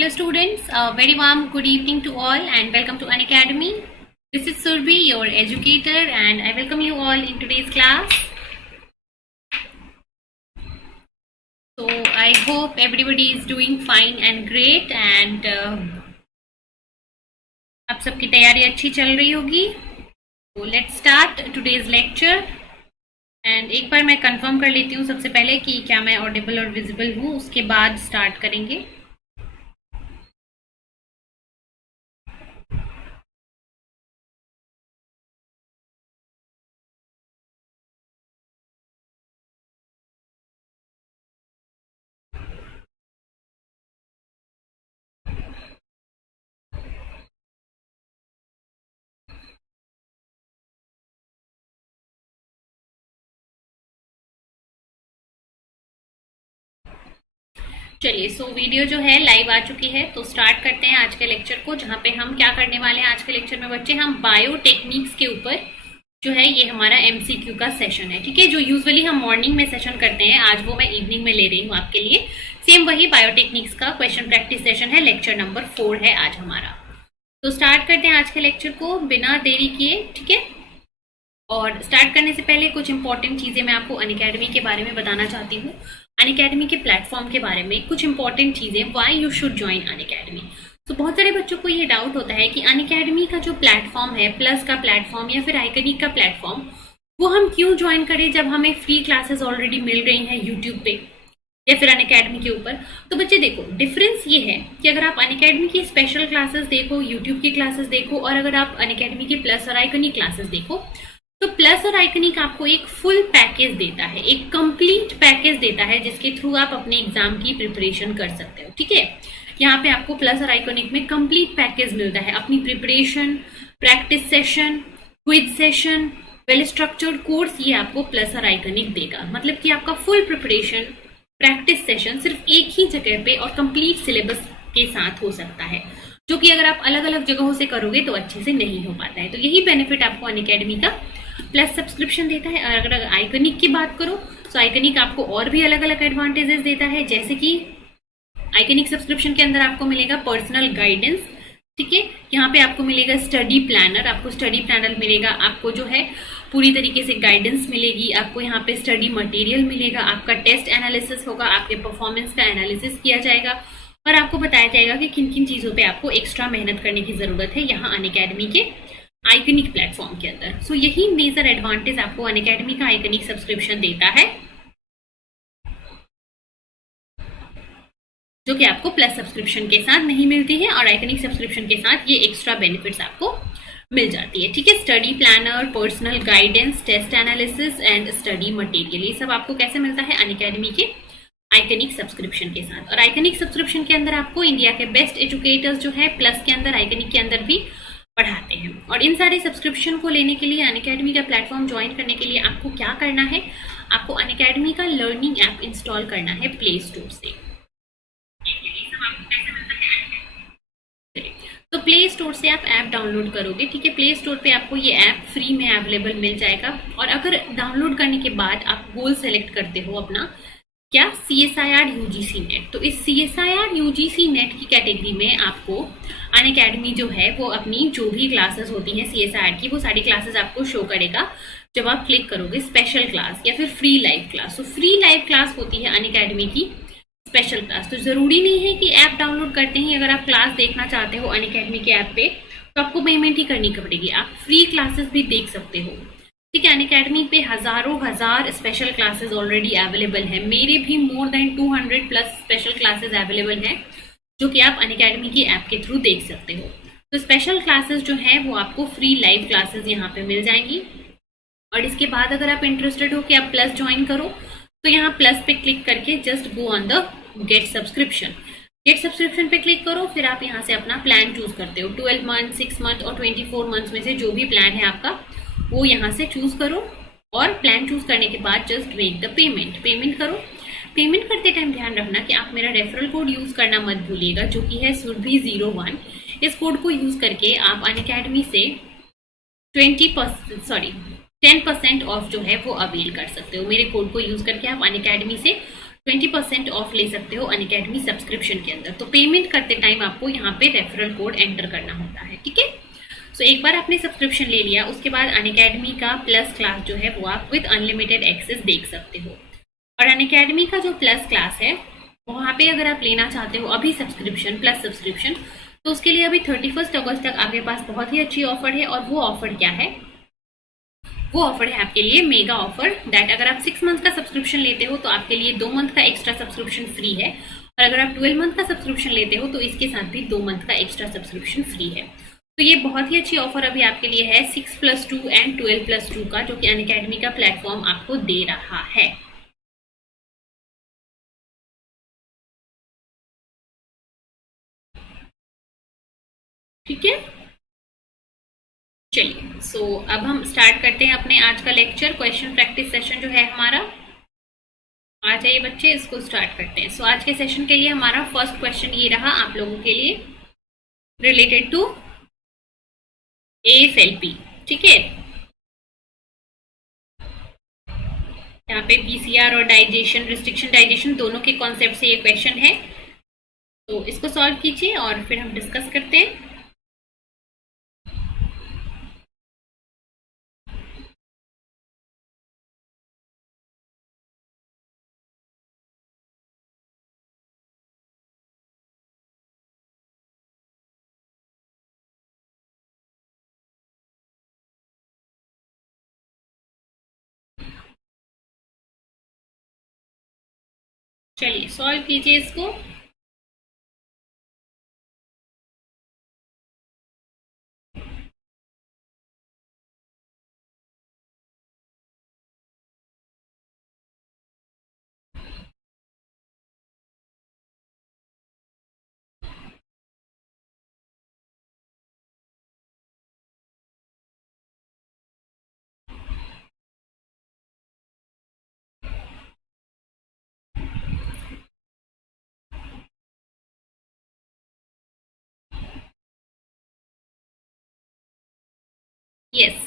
Hello students, very warm good evening to all and welcome to Unacademy. This is Surbhi, your educator, and I welcome you all in today's class. So I hope everybody is doing fine and great and आप सबकी तैयारी अच्छी चल रही होगी. So let's start today's lecture. And एक बार मैं confirm कर लेती हूँ सबसे पहले कि क्या मैं ऑडिबल और विजिबल हूँ, उसके बाद स्टार्ट करेंगे. चलिए, सो वीडियो जो है लाइव आ चुकी है, तो स्टार्ट करते हैं आज के लेक्चर को, जहाँ पे हम क्या करने वाले हैं आज के लेक्चर में बच्चे. हम बायो टेक्निक्स के ऊपर जो है ये हमारा एमसीक्यू का सेशन है. ठीक है, जो यूजुअली हम मॉर्निंग में सेशन करते हैं, आज वो मैं इवनिंग में ले रही हूँ आपके लिए. सेम वही बायोटेक्निक्स का क्वेश्चन प्रैक्टिस सेशन है. लेक्चर नंबर 4 है आज हमारा. तो स्टार्ट करते हैं आज के लेक्चर को बिना देरी किए. ठीक है, और स्टार्ट करने से पहले कुछ इंपॉर्टेंट चीजें मैं आपको अनअकैडमी के बारे में बताना चाहती हूँ. अनअकैडमी के प्लेटफॉर्म के बारे में कुछ इंपॉर्टेंट चीजें, why you should join Unacademy. तो बहुत सारे बच्चों को ये डाउट होता है कि अनअकैडमी का जो प्लेटफॉर्म है, प्लस का प्लेटफॉर्म या फिर आइकनिक का प्लेटफॉर्म, वो हम क्यों ज्वाइन करें जब हमें फ्री क्लासेस ऑलरेडी मिल रही हैं यूट्यूब पे या फिर अनअकैडमी के ऊपर. तो बच्चे देखो, डिफरेंस ये है कि अगर आप अनअकैडमी की स्पेशल क्लासेस देखो, यूट्यूब की क्लासेस देखो, और अगर आप अनअकैडमी की प्लस और आइकनिक क्लासेस देखो, तो प्लस और आइकनिक आपको एक फुल पैकेज देता है, एक कंप्लीट पैकेज देता है, जिसके थ्रू आप अपने एग्जाम की प्रिपरेशन कर सकते हो. ठीक है, यहाँ पे आपको प्लस और आइकनिक में कंप्लीट पैकेज मिलता है. अपनी preparation, practice session, quiz session, well structured course, ये आपको प्लस और आइकनिक देगा. मतलब कि आपका फुल प्रिपरेशन, प्रैक्टिस सेशन सिर्फ एक ही जगह पे और कंप्लीट सिलेबस के साथ हो सकता है, जो कि अगर आप अलग अलग जगहों से करोगे तो अच्छे से नहीं हो पाता है. तो यही बेनिफिट आपको अनअकैडमी का प्लस सब्सक्रिप्शन देता है. और अगर आइकनिक की बात करो तो आइकनिक आपको और भी अलग अलग एडवांटेजेस देता है. जैसे कि आइकनिक सब्सक्रिप्शन के अंदर आपको मिलेगा पर्सनल गाइडेंस. ठीक है, यहाँ पे आपको मिलेगा स्टडी प्लानर. आपको स्टडी प्लानर मिलेगा, आपको जो है पूरी तरीके से गाइडेंस मिलेगी. आपको यहाँ पे स्टडी मटेरियल मिलेगा, आपका टेस्ट एनालिसिस होगा, आपके परफॉर्मेंस का एनालिसिस किया जाएगा, और आपको बताया जाएगा कि किन किन चीजों पे आपको एक्स्ट्रा मेहनत करने की जरूरत है यहाँ अनअकैडमी के आइकनिक प्लेटफॉर्म के अंदर. सो यही मेजर एडवांटेज आपको अनअकैडमी का आइकनिक सब्सक्रिप्शन देता है, जो कि आपको प्लस सब्सक्रिप्शन के साथ नहीं मिलती है, और आइकनिक सब्सक्रिप्शन के साथ ये एक्स्ट्रा बेनिफिट्स आपको मिल जाती है. ठीक है, study planner, personal guidance, test analysis and study material, ये सब आपको कैसे मिलता है अनअकैडमी के आइकनिक सब्सक्रिप्शन के साथ. और आइकनिक सब्सक्रिप्शन के अंदर आपको इंडिया के बेस्ट एजुकेटर्स जो है प्लस के अंदर, आइकनिक के अंदर भी पढ़ाते हैं. और इन सारे सब्सक्रिप्शन को लेने के लिए, अनअकैडमी का प्लेटफॉर्म ज्वाइन करने के लिए आपको क्या करना है, आपको अनअकैडमी का लर्निंग ऐप इंस्टॉल करना है प्ले स्टोर से. तो प्ले स्टोर से आप ऐप डाउनलोड करोगे. ठीक है, प्ले स्टोर पे आपको ये ऐप फ्री में अवेलेबल मिल जाएगा. और अगर डाउनलोड करने के बाद आप गोल सेलेक्ट करते हो अपना, क्या, CSIR UGC नेट, तो इस CSIR UGC नेट की कैटेगरी में आपको अनअकैडमी जो है वो अपनी जो भी क्लासेस होती हैं CSIR की, वो सारी क्लासेस आपको शो करेगा जब आप क्लिक करोगे स्पेशल क्लास या फिर फ्री लाइव क्लास. तो फ्री लाइव क्लास होती है अनअकैडमी की स्पेशल क्लास. तो जरूरी नहीं है कि ऐप डाउनलोड करते ही अगर आप क्लास देखना चाहते हो अनअकैडमी के ऐप पे तो आपको पेमेंट ही करनी पड़ेगी. आप फ्री क्लासेस भी देख सकते हो. ठीक है, अनअकैडमी पे हजार स्पेशल क्लासेस ऑलरेडी अवेलेबल है. मेरे भी more than 200 plus special classes available हैं, जो कि आप अनअकैडमी की ऐप के थ्रू देख सकते हो. तो स्पेशल क्लासेस जो है वो आपको फ्री लाइव क्लासेस यहाँ पे मिल जाएंगी. और इसके बाद अगर आप इंटरेस्टेड हो कि आप प्लस ज्वाइन करो, तो यहाँ प्लस पे क्लिक करके just go on the get subscription. Get subscription पे क्लिक करो, फिर आप यहाँ से अपना प्लान चूज करते हो. 12 मंथ, 6 मंथ और 24 मंथ में से जो भी प्लान है आपका, वो यहाँ से चूज करो. और प्लान चूज करने के बाद जस्ट मेक द पेमेंट करो. पेमेंट करते टाइम ध्यान रखना कि आप मेरा रेफरल कोड यूज करना मत भूलिएगा, जो कि है सुरभि01. इस कोड को यूज करके आप अनअकैडमी से 10% ऑफ जो है वो अवेल कर सकते हो. मेरे कोड को यूज करके आप अनअकैडमी से 20% ऑफ ले सकते हो अनअकैडमी सब्सक्रिप्शन के अंदर। तो पेमेंट करते टाइम आपको यहाँ पे रेफरल कोड एंटर करना होता है, ठीक है। सो एक बार आपने सब्सक्रिप्शन ले लिया, उसके बाद अनअकैडमी का प्लस क्लास जो है वो आप विद अनलिमिटेड एक्सेस देख सकते हो। और अनअकैडमी का जो प्लस क्लास है वहाँ पे अगर आप लेना चाहते हो अभी सब्सक्रिप्शन प्लस सब्सक्रिप्शन, तो उसके लिए अभी 31 अगस्त तक आपके पास बहुत ही अच्छी ऑफर है। और वो ऑफर क्या है? वो ऑफर है आपके लिए मेगा ऑफर, दैट अगर आप 6 मंथ का सब्सक्रिप्शन लेते हो तो आपके लिए 2 मंथ का एक्स्ट्रा सब्सक्रिप्शन फ्री है। और अगर आप 12 मंथ का सब्सक्रिप्शन लेते हो तो इसके साथ भी 2 मंथ का एक्स्ट्रा सब्सक्रिप्शन फ्री है। तो ये बहुत ही अच्छी ऑफर अभी आपके लिए है 6+2 एंड 12+2 का, जो कि अनअकैडमी का प्लेटफॉर्म आपको दे रहा है। ठीक है, चलिए सो अब हम स्टार्ट करते हैं अपने आज का लेक्चर। क्वेश्चन प्रैक्टिस सेशन जो है हमारा, आ जाइए बच्चे, इसको स्टार्ट करते हैं। सो आज के सेशन के लिए हमारा फर्स्ट क्वेश्चन ये रहा आप लोगों के लिए, रिलेटेड टू AFLP, ठीक है। यहाँ पे PCR और डाइजेशन, रिस्ट्रिक्शन डाइजेशन दोनों के कॉन्सेप्ट से ये क्वेश्चन है। तो इसको सॉल्व कीजिए और फिर हम डिस्कस करते हैं। चलिए सॉल्व कीजिए इसको। यस,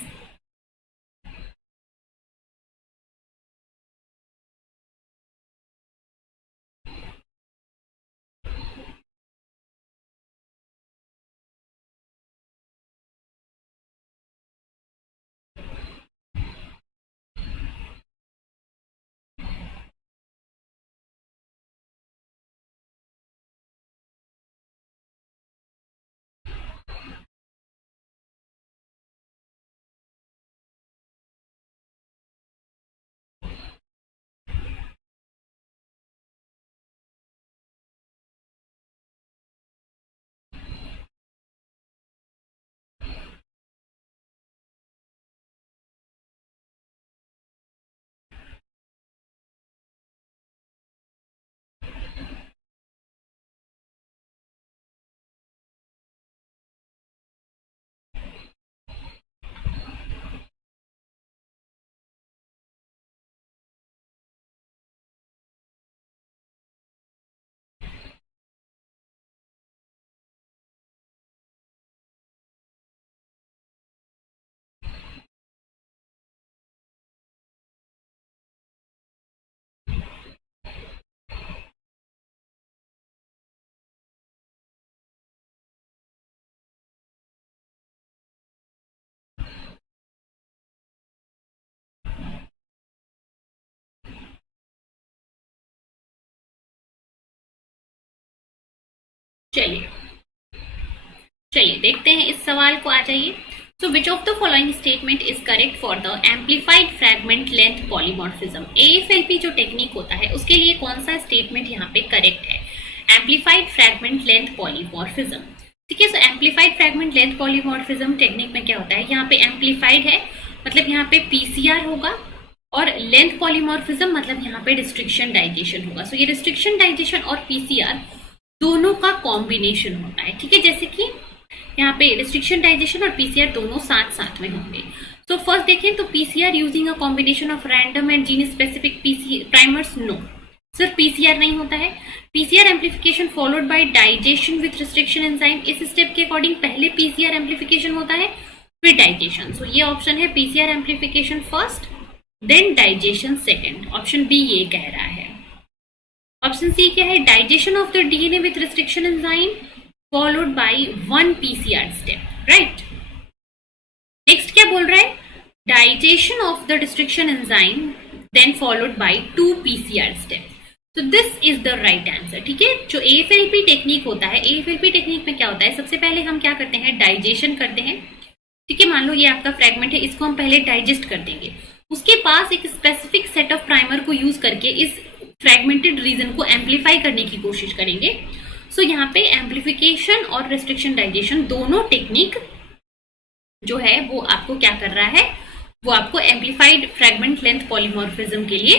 चलिए चलिए देखते हैं इस सवाल को, आ जाइए। So which of the following statement is correct for the amplified fragment length polymorphism. AFLP जो टेक्निक होता है उसके लिए कौन सा स्टेटमेंट यहाँ पे करेक्ट है? एम्पलीफाइड फ्रैगमेंट लेंथ पॉलीमॉर्फिज्म, ठीक है। So amplified fragment length polymorphism technique में क्या होता है, यहाँ पे एम्पलीफाइड है मतलब यहाँ पे PCR होगा, और लेंथ पॉलीमॉर्फिज्म मतलब यहाँ पे रिस्ट्रिक्शन डाइजेशन होगा। सो ये रिस्ट्रिक्शन डाइजेशन और PCR दोनों का कॉम्बिनेशन होता है, ठीक है। जैसे कि यहाँ पे रिस्ट्रिक्शन डाइजेशन और PCR दोनों साथ साथ में होंगे। तो फर्स्ट देखें तो PCR using a combination of random and gene specific primers, no, सिर्फ PCR नहीं होता है। PCR amplification followed by digestion with restriction enzyme, इस स्टेप के अकॉर्डिंग पहले PCR एम्पलीफिकेशन होता है फिर डाइजेशन। सो ये ऑप्शन है PCR amplification first then digestion second, option B ये कह रहा है। ऑप्शन सी क्या है, digestion of the DNA with restriction enzyme followed by 1 PCR step, right. Next क्या बोल रहा है, digestion of the restriction enzyme then followed by 2 PCR step. तो this is the right answer, ठीक है। जो एएफएलपी टेक्निक होता है, एएफएलपी टेक्निक में क्या होता है, सबसे पहले हम क्या करते हैं, डाइजेशन करते हैं, ठीक है। मान लो ये आपका फ्रेगमेंट है, इसको हम पहले डाइजेस्ट कर देंगे, उसके पास एक स्पेसिफिक सेट ऑफ प्राइमर को यूज करके इस फ्रेगमेंटेड रीजन को एम्पलीफाई करने की कोशिश करेंगे। सो यहाँ पे एम्पलीफिकेशन और रेस्ट्रिक्शन डाइजेशन दोनों टेक्निक जो है वो आपको क्या कर रहा है, वो आपको एम्पलीफाइड फ्रेगमेंट लेंथ पॉलीमॉर्फिज्म के लिए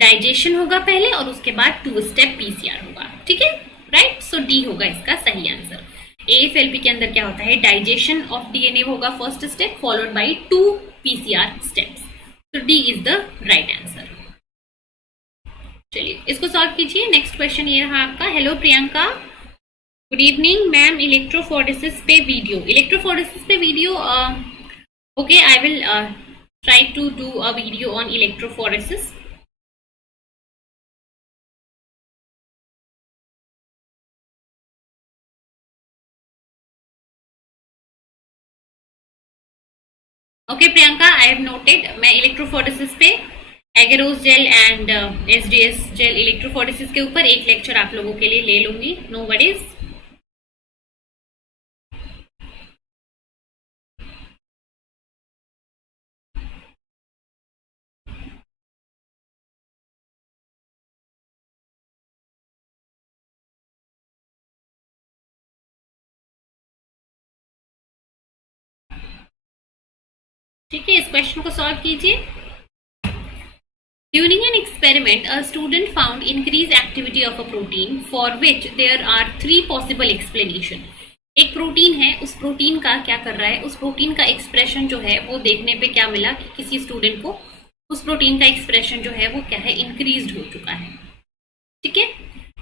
डाइजेशन होगा पहले और उसके बाद 2 स्टेप पीसीआर होगा, ठीक है, राइट। सो डी होगा इसका सही आंसर। एएफएलपी के अंदर क्या होता है, डाइजेशन ऑफ डीएनए होगा first step followed by 2 PCR steps. तो D is the right answer. चलिए इसको सॉल्व कीजिए। नेक्स्ट क्वेश्चन ये रहा आपका। Hello Priyanka, good evening ma'am, electrophoresis पे वीडियो, इलेक्ट्रोफोरेसिस पे video, okay, I will try to do a video on electrophoresis. Okay Priyanka, I have noted. मैं इलेक्ट्रोफोरेसिस पे agarose gel and SDS gel electrophoresis के ऊपर एक लेक्चर आप लोगों के लिए ले लूंगी, नो वरीज। ठीक है, इस क्वेश्चन को सॉल्व कीजिए। During an experiment, a student found increased activity of a protein for which there are 3 possible explanation. एक प्रोटीन है, उस प्रोटीन का क्या कर रहा है, उस प्रोटीन का एक्सप्रेशन जो है वो देखने पे क्या मिला कि किसी स्टूडेंट को उस प्रोटीन का एक्सप्रेशन जो है वो क्या है, इंक्रीज्ड हो चुका है, ठीक है।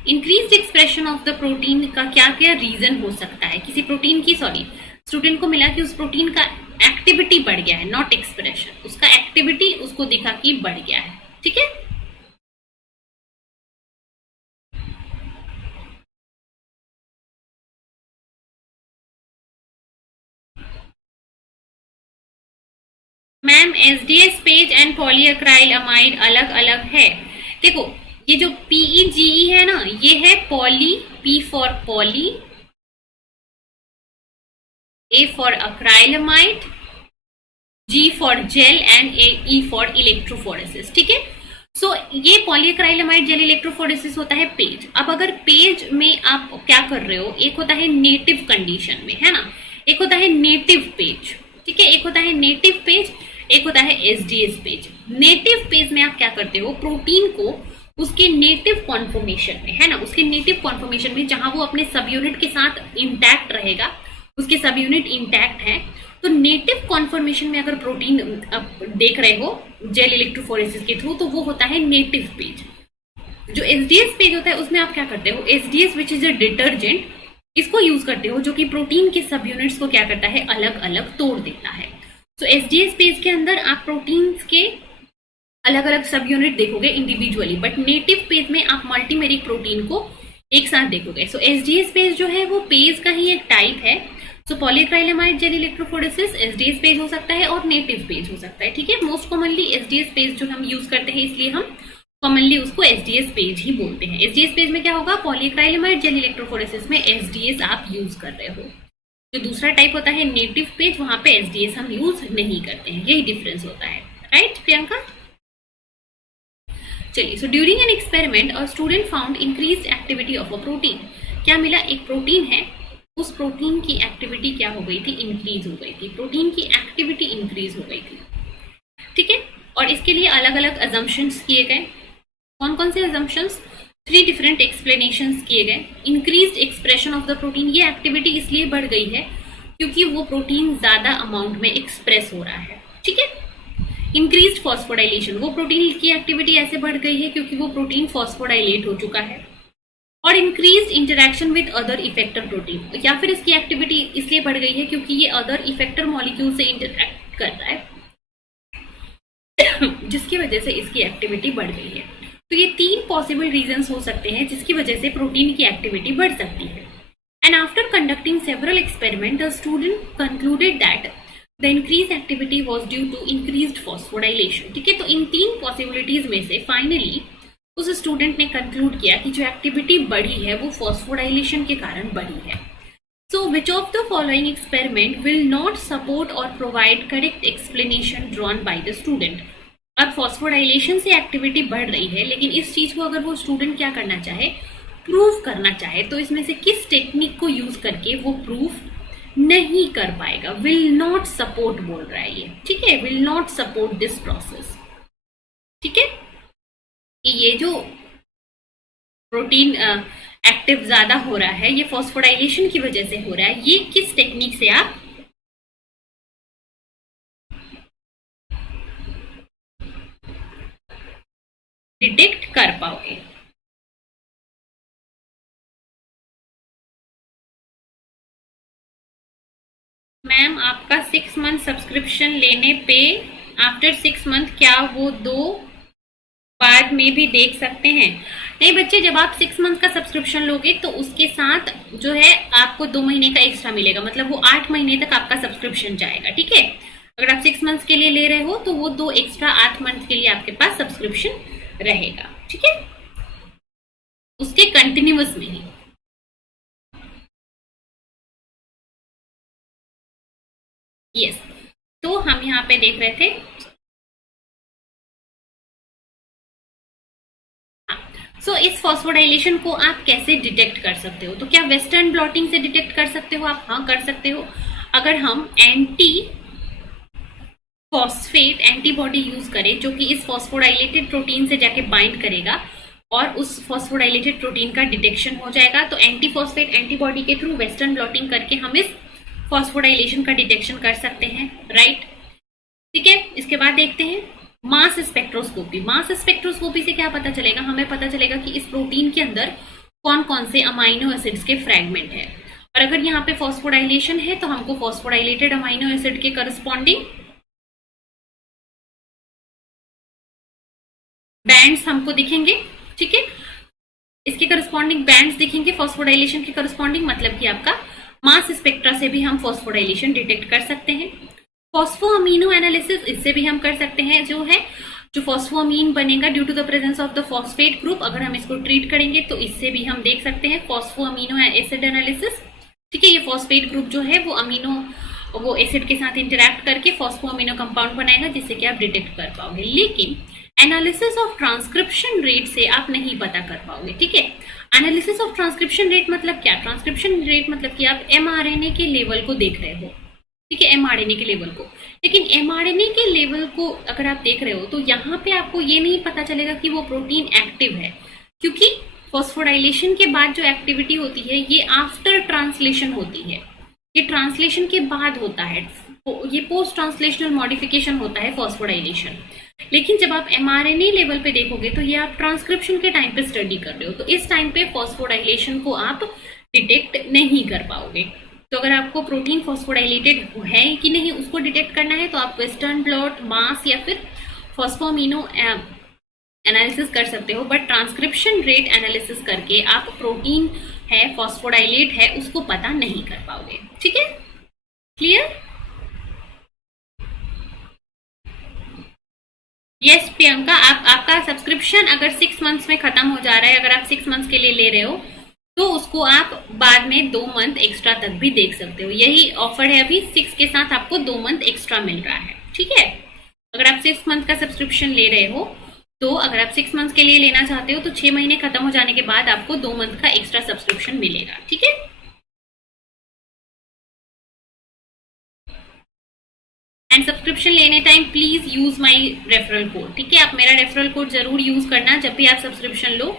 Increased expression of the protein का क्या क्या रीजन हो सकता है, किसी प्रोटीन की स्टूडेंट को मिला कि उस प्रोटीन का एक्टिविटी बढ़ गया है, नॉट एक्सप्रेशन, उसका एक्टिविटी उसको दिखा कि बढ़ गया है, ठीक है। Ma'am SDS PAGE and polyacrylamide अलग अलग है। देखो ये जो पीईजीई है ना, ये है poly, P for poly, A for acrylamide, G for gel and E for electrophoresis, ठीक है। सो ये पॉलीअक्राइलमाइड जेल इलेक्ट्रोफोरेसिस होता है पेज। अब अगर पेज में आप क्या कर रहे हो, एक होता है नेटिव कंडीशन में, है ना, एक होता है नेटिव पेज, ठीक है, एक होता है नेटिव पेज, एक होता है एसडीएस पेज। नेटिव पेज में आप क्या करते हो, प्रोटीन को उसके नेटिव कॉन्फॉर्मेशन में, है ना, उसके नेटिव कॉन्फॉर्मेशन में जहां वो अपने सब यूनिट के साथ इंटैक्ट रहेगा, उसके सब यूनिट इंटैक्ट है, तो नेटिव कॉन्फॉर्मेशन में अगर प्रोटीन देख रहे हो जेल इलेक्ट्रोफोरेसिस के थ्रू, तो वो होता है नेटिव पेज। जो एसडीएस पेज होता है उसमें आप क्या करते हो, SDS which is a detergent, इसको यूज करते हो, जो कि प्रोटीन के सब यूनिट्स को क्या करता है, अलग अलग तोड़ देता है। तो एसडीएस पेज के अंदर आप प्रोटीन्स के अलग अलग सब यूनिट देखोगे इंडिविजुअली, बट नेटिव पेज में आप मल्टीमेरिक प्रोटीन को एक साथ देखोगे। सो एसडीएस पेज जो है वो पेज का ही एक टाइप है। सो पॉलीअक्राइलमाइड जेल इलेक्ट्रोफोरेसिस एसडीएस पेज हो सकता है और नेटिव पेज हो सकता है, ठीक है। मोस्ट कॉमनली एसडीएस पेज जो हम यूज करते हैं, इसलिए हम कॉमनली उसको एसडीएस पेज ही बोलते हैं। एसडीएस पेज में क्या होगा, पॉलीअक्राइलमाइड जेल इलेक्ट्रोफोरेसिस में एसडीएस आप यूज कर रहे हो। जो दूसरा टाइप होता है नेटिव पेज, वहां पे एसडीएस हम यूज नहीं करते हैं, यही डिफरेंस होता है, राइट प्रियंका। चलिए, so during an experiment a student found increased activity of a protein. क्या मिला, एक प्रोटीन है, उस प्रोटीन की एक्टिविटी क्या हो गई थी, इंक्रीज हो गई थी, प्रोटीन की एक्टिविटी इंक्रीज हो गई थी, ठीक है। और इसके लिए अलग अलग अजम्पशंस किए गए। कौन कौन से अजम्पशंस, 3 डिफरेंट एक्सप्लेनेशंस किए गए। Increased expression of the protein, ये एक्टिविटी इसलिए बढ़ गई है क्योंकि वो प्रोटीन ज्यादा अमाउंट में एक्सप्रेस हो रहा है, ठीक है। इंक्रीज्ड फॉस्फोडाइलेशन, वो प्रोटीन की एक्टिविटी ऐसे बढ़ गई है क्योंकि वो प्रोटीन फॉस्फोडाइलेट हो चुका है। और increased interaction with other effector protein, या फिर इसकी एक्टिविटी इसलिए बढ़ गई है क्योंकि ये अदर इफेक्टर मॉलिक्यूल से इंटरेक्ट करता है जिसकी वजह से इसकी एक्टिविटी बढ़ गई है। तो ये 3 पॉसिबल रीजंस हो सकते हैं जिसकी वजह से प्रोटीन की एक्टिविटी बढ़ सकती है। And after conducting several experiment the student concluded that the increase activity was due to increased phosphorylation. ठीक है, तो इन 3 पॉसिबिलिटीज में से फाइनली उस स्टूडेंट ने कंक्लूड किया कि जो एक्टिविटी बढ़ी है वो फॉस्फोडाइलेशन के कारण बढ़ी है। So which of the following experiment will not support और provide correct explanation drawn by the student. अब फॉस्फोडाइलेशन से एक्टिविटी बढ़ रही है, लेकिन इस चीज को अगर वो स्टूडेंट क्या करना चाहे, प्रूव करना चाहे, तो इसमें से किस टेक्निक को यूज करके वो प्रूफ नहीं कर पाएगा। विल नॉट सपोर्ट बोल रहा है ये, ठीक है, will not support this process. ठीक है, ये जो प्रोटीन एक्टिव ज्यादा हो रहा है ये फॉस्फोडाइलेशन की वजह से हो रहा है, ये किस टेक्निक से आप डिटेक्ट कर पाओगे। मैम आपका 6 मंथ सब्सक्रिप्शन लेने पे आफ्टर 6 मंथ क्या वो 2 बाद में भी देख सकते हैं? नहीं बच्चे, जब आप 6 मंथ का सब्सक्रिप्शन लोगे तो उसके साथ जो है आपको 2 महीने का एक्स्ट्रा मिलेगा, मतलब वो 8 महीने तक आपका सब्सक्रिप्शन जाएगा। ठीक है, अगर आप 6 मंथ्स के लिए ले रहे हो तो वो 2 एक्स्ट्रा 8 मंथ के लिए आपके पास सब्सक्रिप्शन रहेगा। ठीक है, उसके कंटिन्यूअस में ही। यस, तो हम यहाँ पे देख रहे थे सो इस फॉस्फोडाइलेशन को आप कैसे डिटेक्ट कर सकते हो? तो क्या वेस्टर्न ब्लॉटिंग से डिटेक्ट कर सकते हो आप? हाँ, कर सकते हो। अगर हम एंटी फॉस्फेट एंटीबॉडी यूज करें जो कि इस फॉस्फोडाइलेटेड प्रोटीन से जाके बाइंड करेगा और उस फॉस्फोडाइलेटेड प्रोटीन का डिटेक्शन हो जाएगा, तो एंटी फॉस्फेट एंटीबॉडी के थ्रू वेस्टर्न ब्लॉटिंग करके हम इस फॉस्फोडाइलेशन का डिटेक्शन कर सकते हैं, राइट। ठीक है, इसके बाद देखते हैं मास स्पेक्ट्रोस्कोपी। मास स्पेक्ट्रोस्कोपी से क्या पता चलेगा? हमें पता चलेगा कि इस प्रोटीन के अंदर कौन कौन से अमाइनो एसिड्स के फ्रेगमेंट है, और अगर यहाँ पे फॉस्फोडाइलेशन है तो हमको फॉस्फोडाइलेटेड अमाइनो एसिड के करस्पॉन्डिंग बैंड्स हमको दिखेंगे। ठीक है, इसके करस्पॉन्डिंग बैंड्स दिखेंगे फॉस्फोडाइलेशन के करस्पॉन्डिंग, मतलब कि आपका मास स्पेक्ट्रा से भी हम फॉस्फोडाइलेशन डिटेक्ट कर सकते हैं। फॉस्फोअमीनो एनालिसिस, इससे भी हम कर सकते हैं, जो फॉस्फोअमीन बनेगा due to the presence of the phosphate group, अगर हम इसको ट्रीट करेंगे तो इससे भी हम देख सकते हैं फॉस्फोअमीनो एसिड एनालिसिस। ठीक है, ये फॉस्फेट ग्रुप जो है वो एसिड के साथ इंटरैक्ट करके फॉस्फोअमीनो कंपाउंड बनाएगा, जिससे कि आप डिटेक्ट कर पाओगे। लेकिन एनालिसिस ऑफ ट्रांसक्रिप्शन रेट से आप नहीं पता कर पाओगे। ठीक है, एनालिसिस ऑफ ट्रांसक्रिप्शन रेट मतलब क्या? ट्रांसक्रिप्शन रेट मतलब कि आप एमआरएनए के लेवल को देख रहे हो। ठीक है, एमआरएनए के लेवल को, लेकिन एमआरएनए के लेवल को अगर आप देख रहे हो तो यहाँ पे आपको ये नहीं पता चलेगा कि वो प्रोटीन एक्टिव है, क्योंकि फॉस्फोडाइलेशन के बाद जो एक्टिविटी होती है ये आफ्टर ट्रांसलेशन होती है, ये ट्रांसलेशन के बाद होता है, ये पोस्ट ट्रांसलेशनल मॉडिफिकेशन होता है फॉस्फोडाइलेशन। लेकिन जब आप एमआरएनए लेवल पे देखोगे तो ये आप ट्रांसक्रिप्शन के टाइम पे स्टडी कर रहे हो, तो इस टाइम पे फॉस्फोडाइलेशन को आप डिटेक्ट नहीं कर पाओगे। तो अगर आपको प्रोटीन फॉस्फोडाइलेटेड है कि नहीं उसको डिटेक्ट करना है तो आप वेस्टर्न ब्लॉट, मास या फिर फॉस्फोअमीनो एनालिसिस कर सकते हो, बट ट्रांसक्रिप्शन रेट एनालिसिस करके आप प्रोटीन है, फॉस्फोडाइलेट है, उसको पता नहीं कर पाओगे। ठीक है, क्लियर? यस प्रियंका, आपका सब्सक्रिप्शन अगर 6 मंथ्स में खत्म हो जा रहा है, अगर आप 6 मंथ्स के लिए ले रहे हो तो उसको आप बाद में 2 मंथ एक्स्ट्रा तक भी देख सकते हो। यही ऑफर है अभी, 6 के साथ आपको 2 मंथ एक्स्ट्रा मिल रहा है। ठीक है, अगर आप 6 मंथ का सब्सक्रिप्शन ले रहे हो तो अगर आप 6 मंथ के लिए लेना चाहते हो तो 6 महीने खत्म हो जाने के बाद आपको 2 मंथ का एक्स्ट्रा सब्सक्रिप्शन मिलेगा। ठीक है, एंड सब्सक्रिप्शन लेने time please use my referral code. ठीक है, आप मेरा रेफरल कोड जरूर यूज करना जब भी आप सब्सक्रिप्शन लो,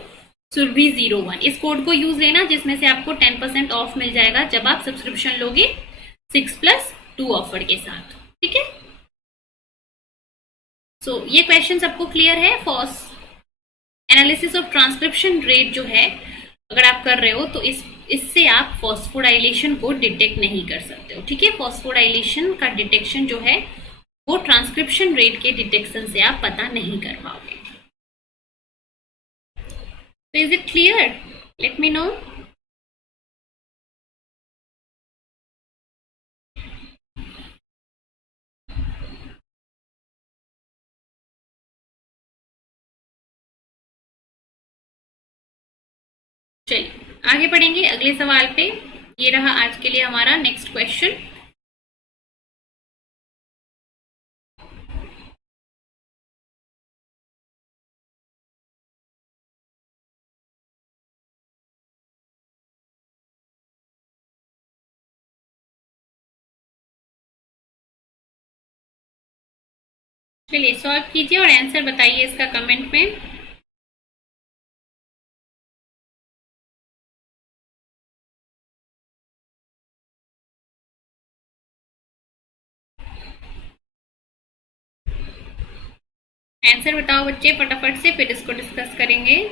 सुरभि01। इस कोड को यूज लेना, जिसमें से आपको 10% ऑफ मिल जाएगा जब आप सब्सक्रिप्शन लोगे 6+2 ऑफर के साथ। ठीक है, सो ये क्वेश्चन सबको क्लियर है? एनालिसिस ऑफ ट्रांसक्रिप्शन रेट जो है अगर आप कर रहे हो तो इससे आप फॉस्फोडाइलेशन को डिटेक्ट नहीं कर सकते हो। ठीक है, फॉस्फोडाइलेशन का डिटेक्शन जो है वो ट्रांसक्रिप्शन रेट के डिटेक्शन से आप पता नहीं कर पाओगे। So is it clear? Let me know. चलिए आगे बढ़ेंगे अगले सवाल पे। ये रहा आज के लिए हमारा नेक्स्ट क्वेश्चन। चलिए सॉल्व कीजिए और आंसर बताइए इसका कमेंट में। आंसर बताओ बच्चे फटाफट से, फिर इसको डिस्कस करेंगे।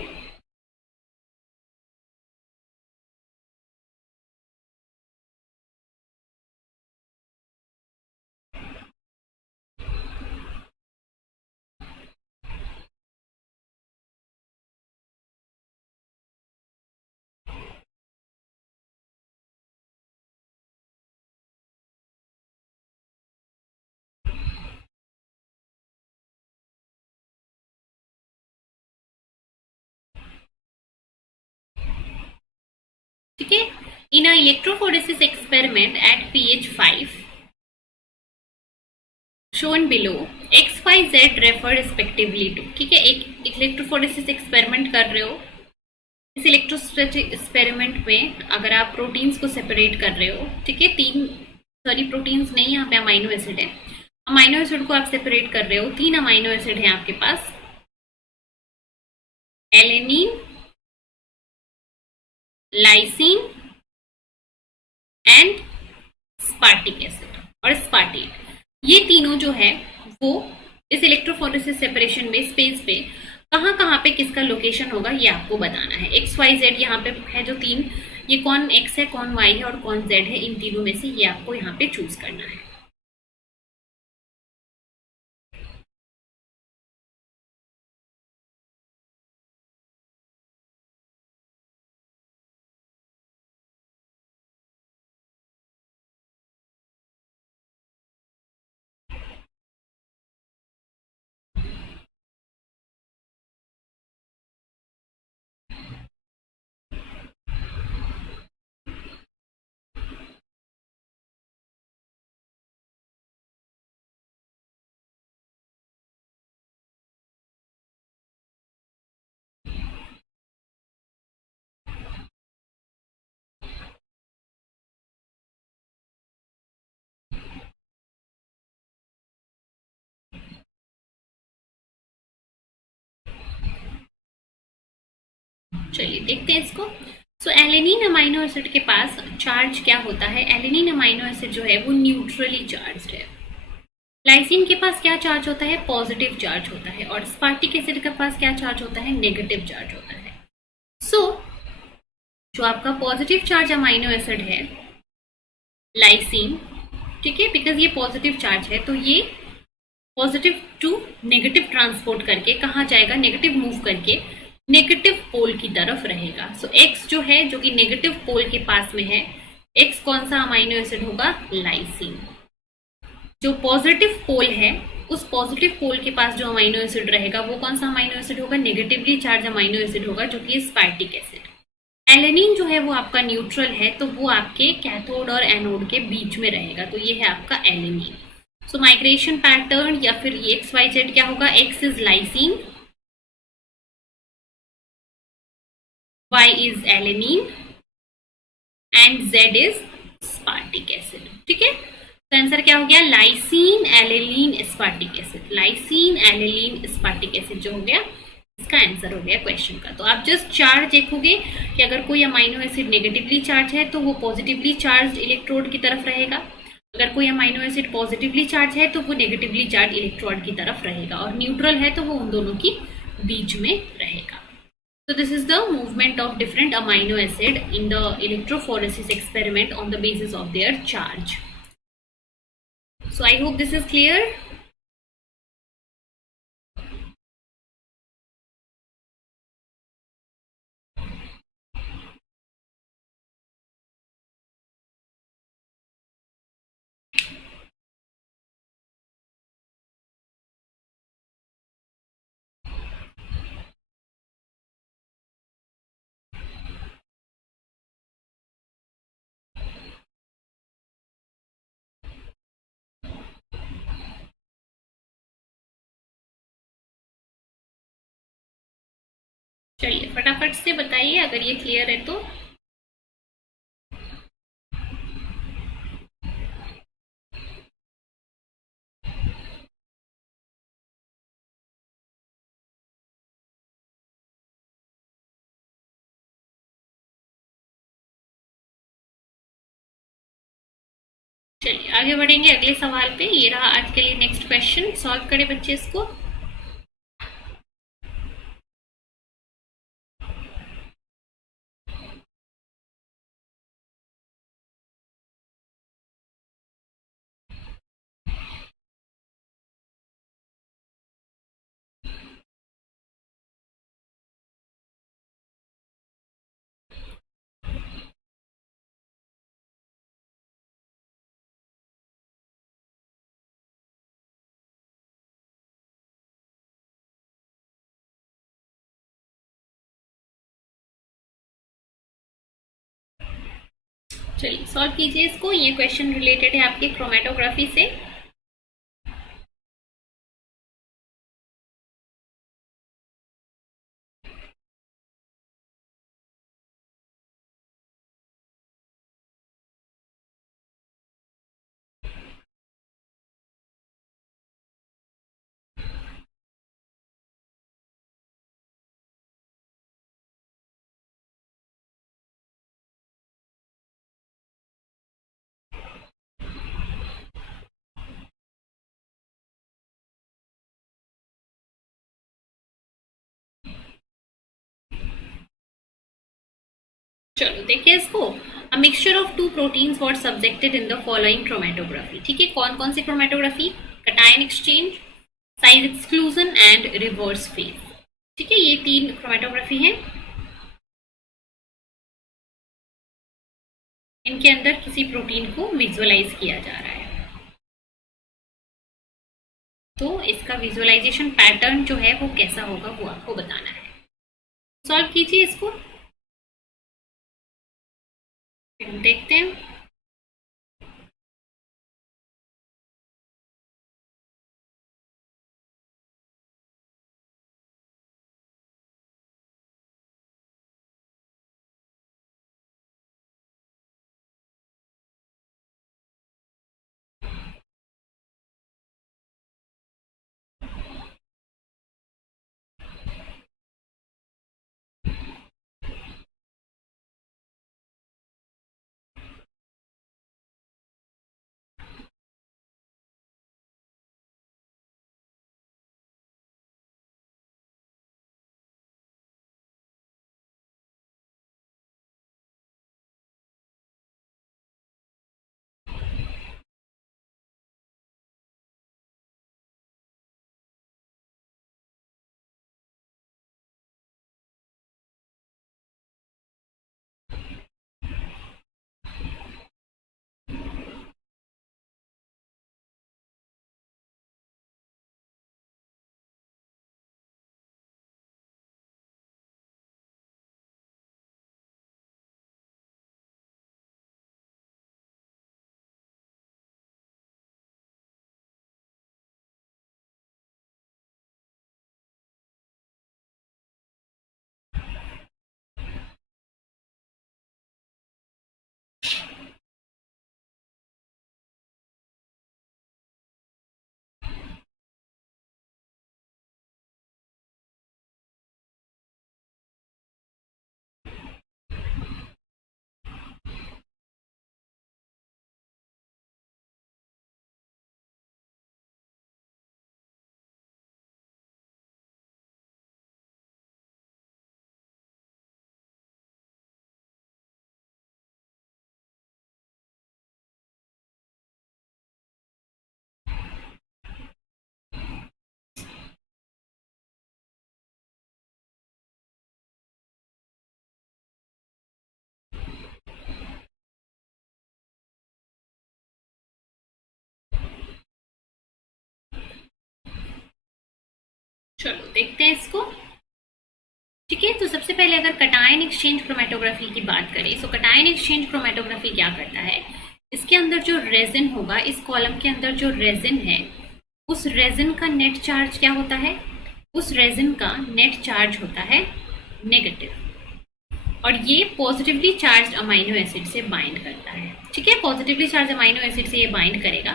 ठीक है, in a electrophoresis experiment at pH 5 shown below x y z refer respectively to। ठीक है, एक इलेक्ट्रोफोरेसिस एक्सपेरिमेंट कर रहे हो। इस इलेक्ट्रोफोरेसिस एक्सपेरिमेंट में अगर आप प्रोटीन्स को सेपरेट कर रहे हो, ठीक है, प्रोटीन्स नहीं, यहाँ पे अमाइनो एसिड है। अमाइनो एसिड को आप सेपरेट कर रहे हो, 3 अमाइनो एसिड है आपके पास, alanine, lysine and aspartic acid और स्पार्टिक। ये तीनों जो है वो इस इलेक्ट्रोफोरेसिस सेपरेशन में स्पेस पे कहाँ कहाँ पे किसका लोकेशन होगा ये आपको बताना है। एक्स वाई जेड यहाँ पे है जो 3, ये कौन एक्स है, कौन वाई है और कौन जेड है, इन तीनों में से ये आपको यहाँ पे चूज करना है। चलिए देखते हैं इसको। सो एलेनिन अमाइनो एसिड के पास चार्ज क्या होता है? एलेनिन अमाइनो एसिड जो है वो न्यूट्रली चार्ज्ड है। लाइसिन के पास क्या चार्ज होता है? पॉजिटिव चार्ज होता है। और स्पार्टिक एसिड के पास क्या चार्ज होता है? नेगेटिव चार्ज होता है। सो जो आपका पॉजिटिव चार्ज अमाइनो एसिड है लाइसिन, ठीक है, बिकॉज ये पॉजिटिव चार्ज है तो ये पॉजिटिव टू नेगेटिव ट्रांसपोर्ट करके कहाँ जाएगा? नेगेटिव मूव करके नेगेटिव पोल की तरफ रहेगा। सो एक्स जो है जो कि नेगेटिव पोल के पास में है, एक्स कौन सा अमाइनो एसिड होगा? लाइसिन। जो पॉजिटिव पोल है उस पॉजिटिव पोल के पास जो अमाइनो एसिड रहेगा वो कौन सा अमाइनो एसिड होगा? नेगेटिवली चार्ज अमाइनो एसिड होगा जो कि स्पार्टिक एसिड। एलेनिन जो है वो आपका न्यूट्रल है तो वो आपके कैथोड और एनोड के बीच में रहेगा, तो ये है आपका एलेनिन। सो माइग्रेशन पैटर्न या फिर एक्स वाई जेड क्या होगा? X is lysine, Y is alanine and Z is स्पार्टिक acid. ठीक है, तो आंसर क्या हो गया? Lysine alanine स्पार्टिक acid. Lysine alanine स्पार्टिक acid जो हो गया इसका आंसर हो गया क्वेश्चन का। तो आप जस्ट चार्ज देखोगे कि अगर कोई अमाइनो एसिड नेगेटिवली चार्ज है तो वो पॉजिटिवली चार्ज इलेक्ट्रोड की तरफ रहेगा, अगर कोई अमाइनो एसिड पॉजिटिवली चार्ज है तो वो नेगेटिवली चार्ज इलेक्ट्रोड की तरफ रहेगा, और न्यूट्रल है तो वो उन दोनों की बीच में रहेगा। So this is the movement of different amino acid in the electrophoresis experiment on the basis of their charge. So I hope this is clear. चलिए फटाफट से बताइए अगर ये क्लियर है तो। चलिए आगे बढ़ेंगे अगले सवाल पे। ये रहा आज के लिए नेक्स्ट क्वेश्चन, सॉल्व करें बच्चे इसको। चलिए सॉल्व कीजिए इसको। ये क्वेश्चन रिलेटेड है आपके क्रोमेटोग्राफी से। चलो देखिए इसको। A mixture of two proteins was subjected in the following chromatography. ठीक है, कौन कौन सी chromatography? Cation exchange, size exclusion and reverse phase. ठीक है, ये तीन क्रोमेटोग्राफी है। इनके अंदर किसी प्रोटीन को विजुअलाइज किया जा रहा है, तो इसका विजुअलाइजेशन पैटर्न जो है वो कैसा होगा वो आपको बताना है। सॉल्व कीजिए इसको, हम देखते हैं। चलो देखते हैं इसको। ठीक है, तो सबसे पहले अगर कटायन एक्सचेंज क्रोमेटोग्राफी की बात करें, तो कटायन एक्सचेंज क्रोमेटोग्राफी क्या करता है? इसके अंदर जो रेजिन होगा, इस कॉलम के अंदर जो रेजिन है, उस रेजिन का नेट चार्ज क्या होता है? उस रेजिन का नेट चार्ज होता है नेगेटिव। और ये पॉजिटिवली चार्ज अमाइनो एसिड से बाइंड करता है, ठीक है। पॉजिटिवली चार्ज अमाइनो एसिड से ये बाइंड करेगा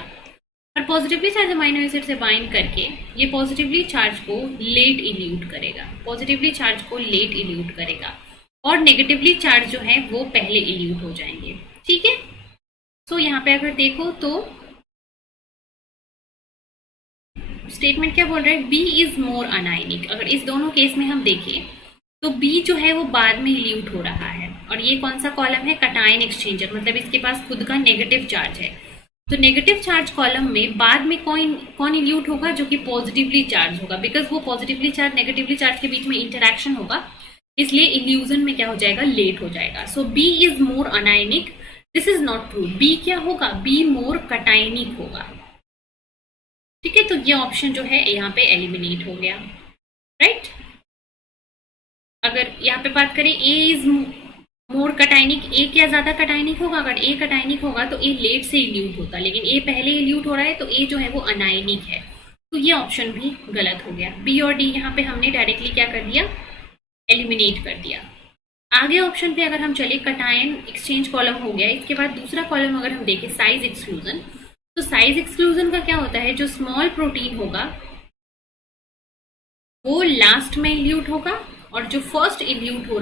और पॉजिटिवली चार्ज अमाइनो एसिड से बाइंड करके ये पॉजिटिवली चार्ज को लेट इल्यूट करेगा, पॉजिटिवली चार्ज को लेट इल्यूट करेगा और नेगेटिवली चार्ज जो है वो पहले इल्यूट हो जाएंगे, ठीक है। सो यहाँ पे अगर देखो तो स्टेटमेंट क्या बोल रहा है, बी इज मोर अनायनिक। अगर इस दोनों केस में हम देखें तो बी जो है वो बाद में इल्यूट हो रहा है और ये कौन सा कॉलम है, कटायन एक्सचेंजर, मतलब इसके पास खुद का नेगेटिव चार्ज है। तो नेगेटिव चार्ज कॉलम में बाद में कौन इल्यूट होगा, जो कि पॉजिटिवली चार्ज होगा, बिकॉज वो पॉजिटिवली चार्ज नेगेटिवली चार्ज के बीच में इंटरेक्शन होगा, इसलिए इल्यूजन में क्या हो जाएगा, लेट हो जाएगा। So B is more anionic, this is not true. B क्या होगा, बी मोर कटायनिक होगा, ठीक है। तो ये ऑप्शन जो है यहाँ पे एलिमिनेट हो गया, राइट। अगर यहाँ पे बात करें ए इज मोर कटायनिक, ए क्या ज्यादा कटायनिक होगा, अगर ए कटायनिक होगा तो ए लेट से इल्यूट होता, लेकिन ए पहले इल्यूट हो रहा है तो ए जो है वो अनायनिक है, तो ये ऑप्शन भी गलत हो गया। बी और डी यहाँ पे हमने डायरेक्टली क्या कर दिया, एलिमिनेट कर दिया। आगे ऑप्शन पे अगर हम चले, कटायन एक्सचेंज कॉलम हो गया, इसके बाद दूसरा कॉलम अगर हम देखें साइज एक्सक्लूजन, तो साइज एक्सक्लूजन का क्या होता है, जो स्मॉल प्रोटीन होगा वो लास्ट में इल्यूट होगा और जो फर्स्ट इल्यूट हो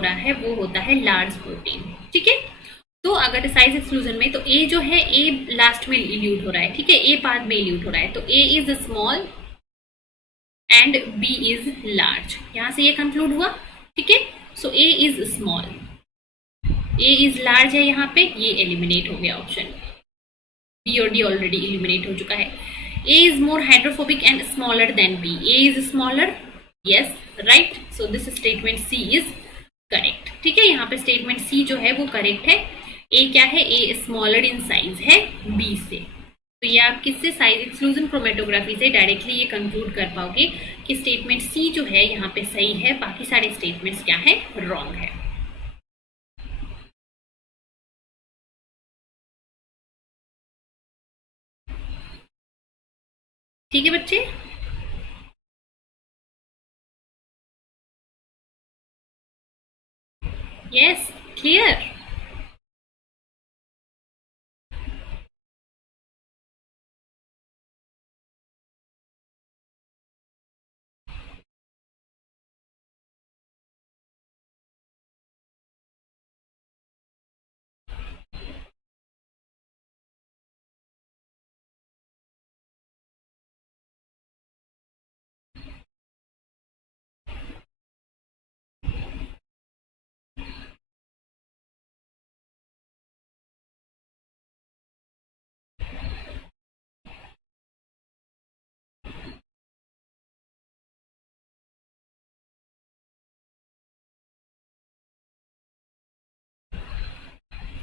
रहा है वो होता है लार्ज प्रोटीन, ठीक है। तो अगर साइज एक्सक्लूजन में तो ए जो है, ए लास्ट में इल्यूट हो रहा है, ठीक है, ए बाद में इल्यूट हो रहा है, तो A is small and B is large, यहां से ये कंक्लूड हुआ, ठीक है। So A is small, A is large है यहाँ पे, ये एलिमिनेट हो गया ऑप्शन। बी और डी ऑलरेडी एलिमिनेट हो चुका है। A is more hydrophobic and smaller than B, A is smaller, yes right. So this statement C is correct, ठीक है। यहाँ पे स्टेटमेंट सी जो है वो करेक्ट है। ए क्या है, ए स्मॉलर इन साइज है बी से। तो ये आप किससे, साइज एक्सक्लूजन क्रोमेटोग्राफी से डायरेक्टली ये कंक्लूड कर पाओगे कि स्टेटमेंट सी जो है यहाँ पे सही है, बाकी सारे स्टेटमेंट्स क्या है, रॉन्ग है। ठीक है बच्चे, यस क्लियर।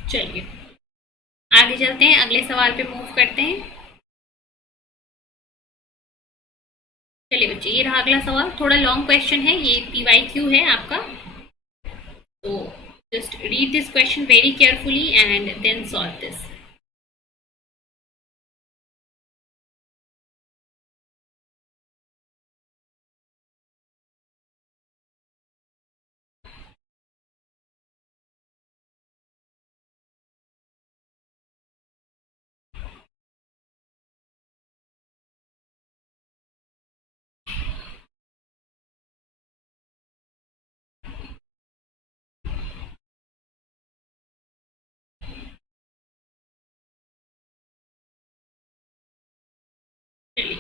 चलिए आगे चलते हैं, अगले सवाल पे मूव करते हैं। चलिए बच्चे, ये रहा अगला सवाल, थोड़ा लॉन्ग क्वेश्चन है, ये PYQ है आपका, तो just read this question very carefully and then solve this. चलिए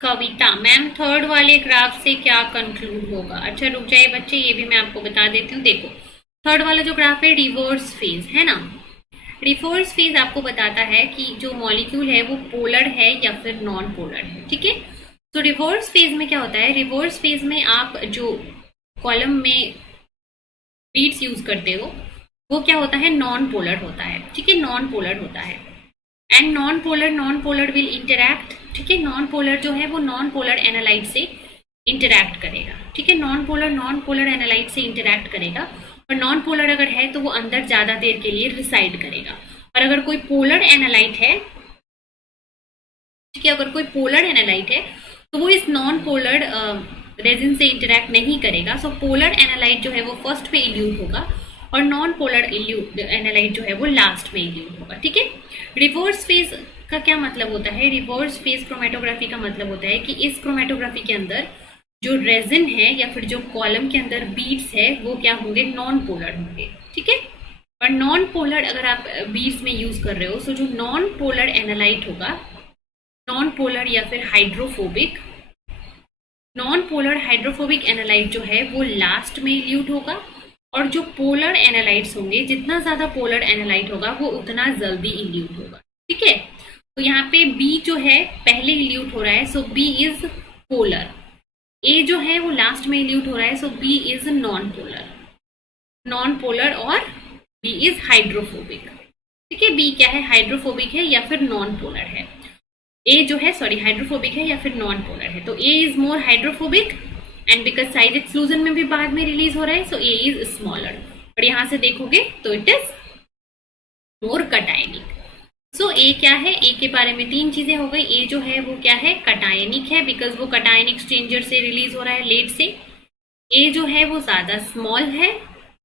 कविता मैम, थर्ड वाले ग्राफ से क्या कंक्लूड होगा। अच्छा रुक जाइए बच्चे, ये भी मैं आपको बता देती हूँ। देखो थर्ड वाला जो ग्राफ है रिवर्स फेज है ना, रिवर्स फेज आपको बताता है कि जो मॉलिक्यूल है वो पोलर है या फिर नॉन पोलर है, ठीक है। तो रिवर्स फेज में क्या होता है, रिवर्स फेज में आप जो कॉलम में बीट्स यूज करते हो वो क्या होता है, नॉन पोलर होता है, ठीक है, नॉन पोलर होता है। And non polar will interact, ठीक है, नॉन पोलर जो है वो नॉन पोलर एनालाइट से इंटरैक्ट करेगा, ठीक है, नॉन पोलर एनालाइट से इंटरैक्ट करेगा। और नॉन पोलर अगर है तो वो अंदर ज्यादा देर के लिए रिसाइड करेगा, और अगर कोई पोलर एनालाइट है ठीक है। अगर कोई पोलर एनालाइट है तो वो इस नॉन पोलर रेजिन से इंटरेक्ट नहीं करेगा। सो पोलर एनालाइट जो है वो फर्स्ट में इल्यूट होगा और नॉन पोलर एनालाइट जो है वो लास्ट में इल्यूट होगा। ठीक है। रिवर्स फेज का क्या मतलब होता है? रिवर्स फेज क्रोमेटोग्राफी का मतलब होता है कि इस क्रोमेटोग्राफी के अंदर जो रेजिन है या फिर जो कॉलम के अंदर बीड्स है वो क्या होंगे? नॉन पोलर होंगे। ठीक है। और नॉन पोलर अगर आप बीड्स में यूज कर रहे हो, तो जो नॉन पोलर एनालाइट होगा, नॉन पोलर या फिर hydrophobic, non polar hydrophobic analyte जो है वो लास्ट में इल्यूट होगा और जो पोलर एनालाइट्स होंगे, जितना ज्यादा पोलर एनालाइट होगा वो उतना जल्दी इल्यूट होगा। ठीक है। तो यहाँ पे बी जो है पहले इल्यूट हो रहा है, so B is polar. A जो है वो लास्ट में इल्यूट हो रहा है, so B is non polar. Non polar और बी इज हाइड्रोफोबिक। ठीक है। बी क्या है? हाइड्रोफोबिक है या फिर नॉन पोलर है। ए जो है हाइड्रोफोबिक है या फिर नॉन पोलर है। तो A is more hydrophobic and because size exclusion में भी बाद में रिलीज हो रहा है, सो ए इज स्मॉलर। और यहां से देखोगे तो इट इज मोर कटायनिक। सो ए क्या है? ए के बारे में तीन चीजें हो गई। ए जो है वो क्या है? कटायनिक है, बिकॉज वो कटायन एक्सचेंजर से रिलीज हो रहा है, लेट से। ए जो है वो ज्यादा स्मॉल है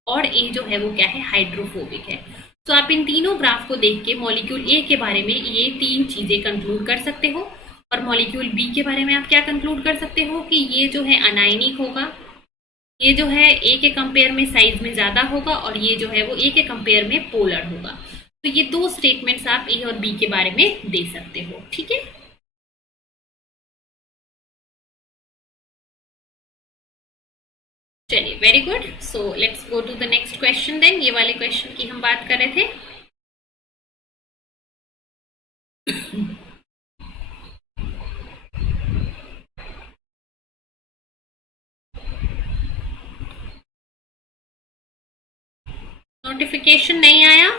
और ए जो है वो क्या है? हाइड्रोफोबिक है। तो आप इन तीनों ग्राफ को देख के मॉलिक्यूल ए के बारे में ये तीन चीजें कंक्लूड कर सकते हो। और मॉलिक्यूल बी के बारे में आप क्या कंक्लूड कर सकते हो? कि ये जो है अनायनिक होगा, ये जो है ए के कंपेयर में साइज में ज्यादा होगा और ये जो है वो ए के कंपेयर में पोलर होगा। तो ये दो स्टेटमेंट्स आप ए और बी के बारे में दे सकते हो। ठीक है। चलिए, very good. So let's go to the next question then. ये वाले क्वेश्चन की हम बात कर रहे थे। नोटिफिकेशन नहीं आया?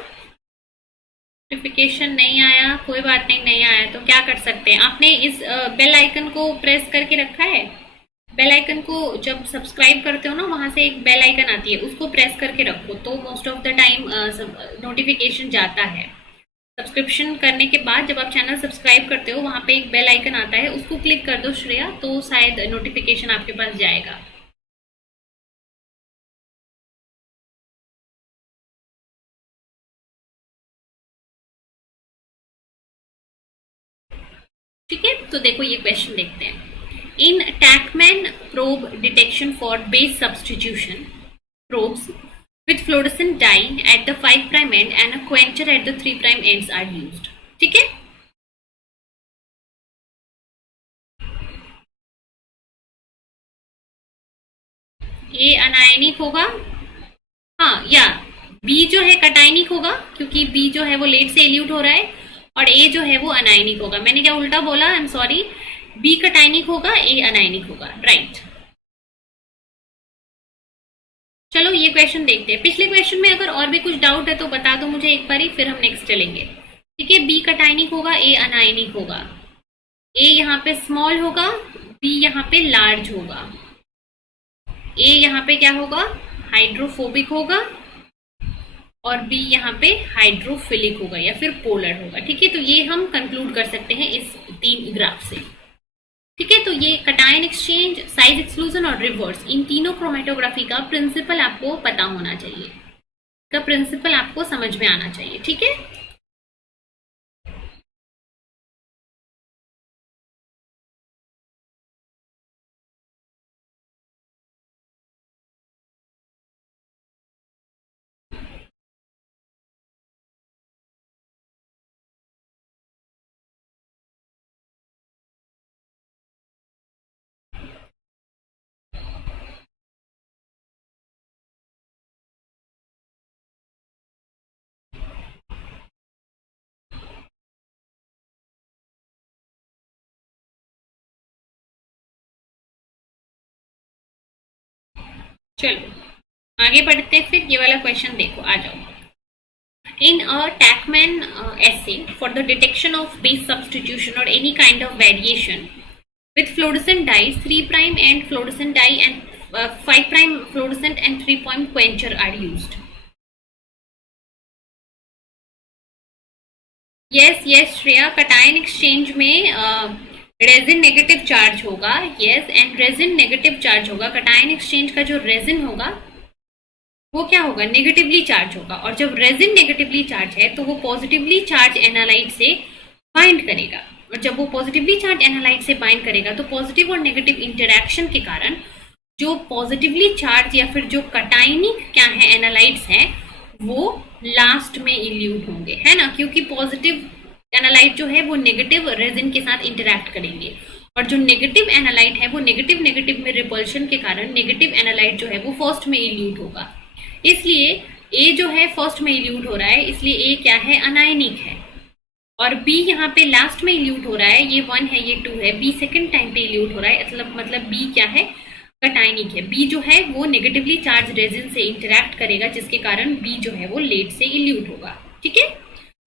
नोटिफिकेशन नहीं आया, कोई बात नहीं, नहीं आया तो क्या कर सकते हैं? आपने इस बेल आइकन को प्रेस करके रखा है? बेल आइकन को जब सब्सक्राइब करते हो ना, वहां से एक बेल आइकन आती है, उसको प्रेस करके रखो तो most of the time notification जाता है। सब्सक्रिप्शन करने के बाद जब आप चैनल सब्सक्राइब करते हो, वहां पे एक बेल आइकन आता है, उसको क्लिक कर दो श्रेया, तो शायद नोटिफिकेशन आपके पास जाएगा। ठीक है। तो देखो ये क्वेश्चन देखते हैं। In Tachman probe detection for base substitution, probes with fluorescent dye at the 5' end and a quencher at the 3' ends are used. ठीक है। ए अनायनिक होगा, हाँ, या बी जो है कटायनिक होगा क्योंकि बी जो है वो लेट से इल्यूट हो रहा है और ए जो है वो अनायनिक होगा। मैंने क्या उल्टा बोला? I am sorry. B cationic होगा, ए अनायनिक होगा, राइट। चलो ये क्वेश्चन देखते हैं। पिछले क्वेश्चन में अगर और भी कुछ डाउट है तो बता दो मुझे एक बारी, फिर हम नेक्स्ट चलेंगे। ठीक है। बी कटायनिक होगा, ए अनायनिक होगा। ए यहाँ पे स्मॉल होगा, बी यहाँ पे लार्ज होगा। ए यहाँ पे क्या होगा? हाइड्रोफोबिक होगा और बी यहाँ पे हाइड्रोफिलिक होगा या फिर पोलर होगा। ठीक है। तो ये हम कंक्लूड कर सकते हैं इस तीन ग्राफ से। ठीक है। तो ये कटायन एक्सचेंज, साइज एक्सक्लूजन और रिवर्स, इन तीनों क्रोमेटोग्राफी का प्रिंसिपल आपको पता होना चाहिए, का प्रिंसिपल आपको समझ में आना चाहिए। ठीक है। चलो आगे बढ़ते हैं। फिर ये वाला क्वेश्चन देखो, आ जाओ। In a Tachman assay for the detection of base substitution or any kind of variation with fluorescent dyes, 3' and fluorescent dye and 5' fluorescent and 3' quencher are used. Yes yes Shreya, cation exchange में resin negative charge होगा। Yes, and resin negative charge होगा। Cation exchange का जो resin होगा वो क्या होगा, negatively charge होगा। और जब रेजिन नेगेटिवली चार्ज है तो वो पॉजिटिवली चार्ज एनालाइट से बाइंड करेगा। और जब वो पॉजिटिवली चार्ज एनालाइट से बाइंड करेगा तो पॉजिटिव और नेगेटिव इंटरेक्शन के कारण जो पॉजिटिवली चार्ज या फिर जो कटायनिक क्या है एनालाइट्स हैं वो लास्ट में इल्यूट होंगे, है ना, क्योंकि पॉजिटिव एनालाइट जो है वो नेगेटिव रेजिन के साथ इंटरेक्ट करेंगे और जो नेगेटिव एनालाइट है वो नेगेटिव नेगेटिव में रिपल्शन के कारण नेगेटिव एनालाइट जो है वो फर्स्ट में इल्यूट होगा। इसलिए ए जो है फर्स्ट में इल्यूट हो रहा है, इसलिए ए क्या है, अनायनिक है। और बी यहाँ पे लास्ट में इल्यूट हो रहा है, ये 1 है ये 2 है, बी सेकंड टाइम पे इल्यूट हो रहा है, मतलब बी क्या है, कटायनिक है। बी जो है वो नेगेटिवली चार्ज रेजिन से इंटरेक्ट करेगा जिसके कारण बी जो है वो लेट से इल्यूट होगा। ठीक है,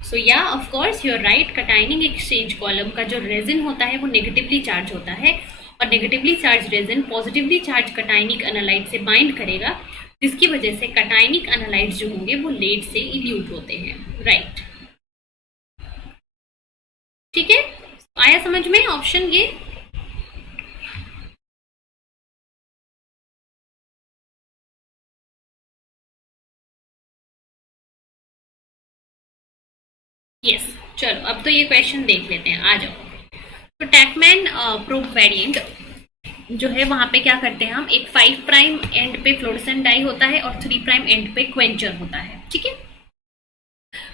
सो या of course you are right, cationic exchange column का जो रेजिन होता है वो नेगेटिवली चार्ज होता है और negatively charge resin positively charge cationic analyte से बाइंड करेगा जिसकी वजह से कटायनिक एनालाइट्स जो होंगे वो लेट से इल्यूट होते हैं। राइट, ठीक है, आया समझ में ऑप्शन ये। यस, चलो अब तो ये क्वेश्चन देख लेते हैं, आ जाओ। तो टैकमैन प्रोब वेरिएंट जो है वहां पे क्या करते हैं हम, एक 5 प्राइम एंड पे फ्लोरेसेंट डाई होता है और 3 प्राइम एंड पे क्वेंचर होता है। ठीक है,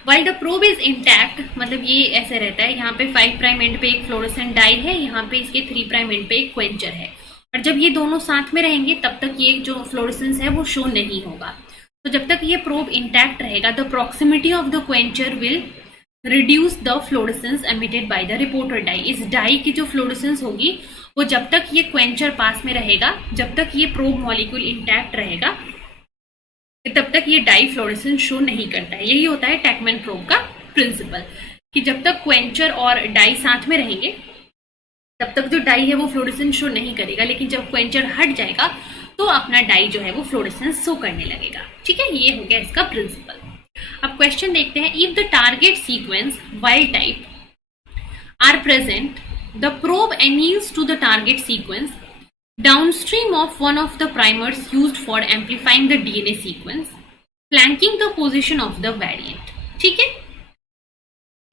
while the probe is intact, मतलब ये ऐसे रहता है, यहाँ पे 5 प्राइम एंड पे एक फ्लोरेसेंट डाई है, यहाँ पे इसके 3 प्राइम एंड पे एक क्वेंचर है। और जब ये दोनों साथ में रहेंगे तब तक ये जो फ्लोरेसेंस है वो शो नहीं होगा। तो जब तक ये प्रोब इंटैक्ट रहेगा the proximity of the quencher will reduce the fluorescence emitted by the reporter dye. इस डाई की जो फ्लोरेसेंस होगी वो जब तक ये क्वेंचर पास में रहेगा, जब तक ये प्रोब मॉलिक्यूल इंटैक्ट रहेगा तब तक ये डाई फ्लोरेसेंस शो नहीं करता है। यही होता है टैकमैन प्रोब का प्रिंसिपल कि जब तक क्वेंचर और डाई साथ में रहेंगे तब तक जो डाई है वो फ्लोरेसेंस शो नहीं करेगा, लेकिन जब क्वेंचर हट जाएगा तो अपना डाई जो है वो फ्लोरेसेंस शो करने लगेगा। ठीक है, ये हो गया इसका प्रिंसिपल। अब क्वेश्चन देखते हैं, if the target sequence wild type are present the probe anneals to the target sequence downstream of one of the primers used for amplifying the DNA sequence, flanking the position of the variant. ठीक है,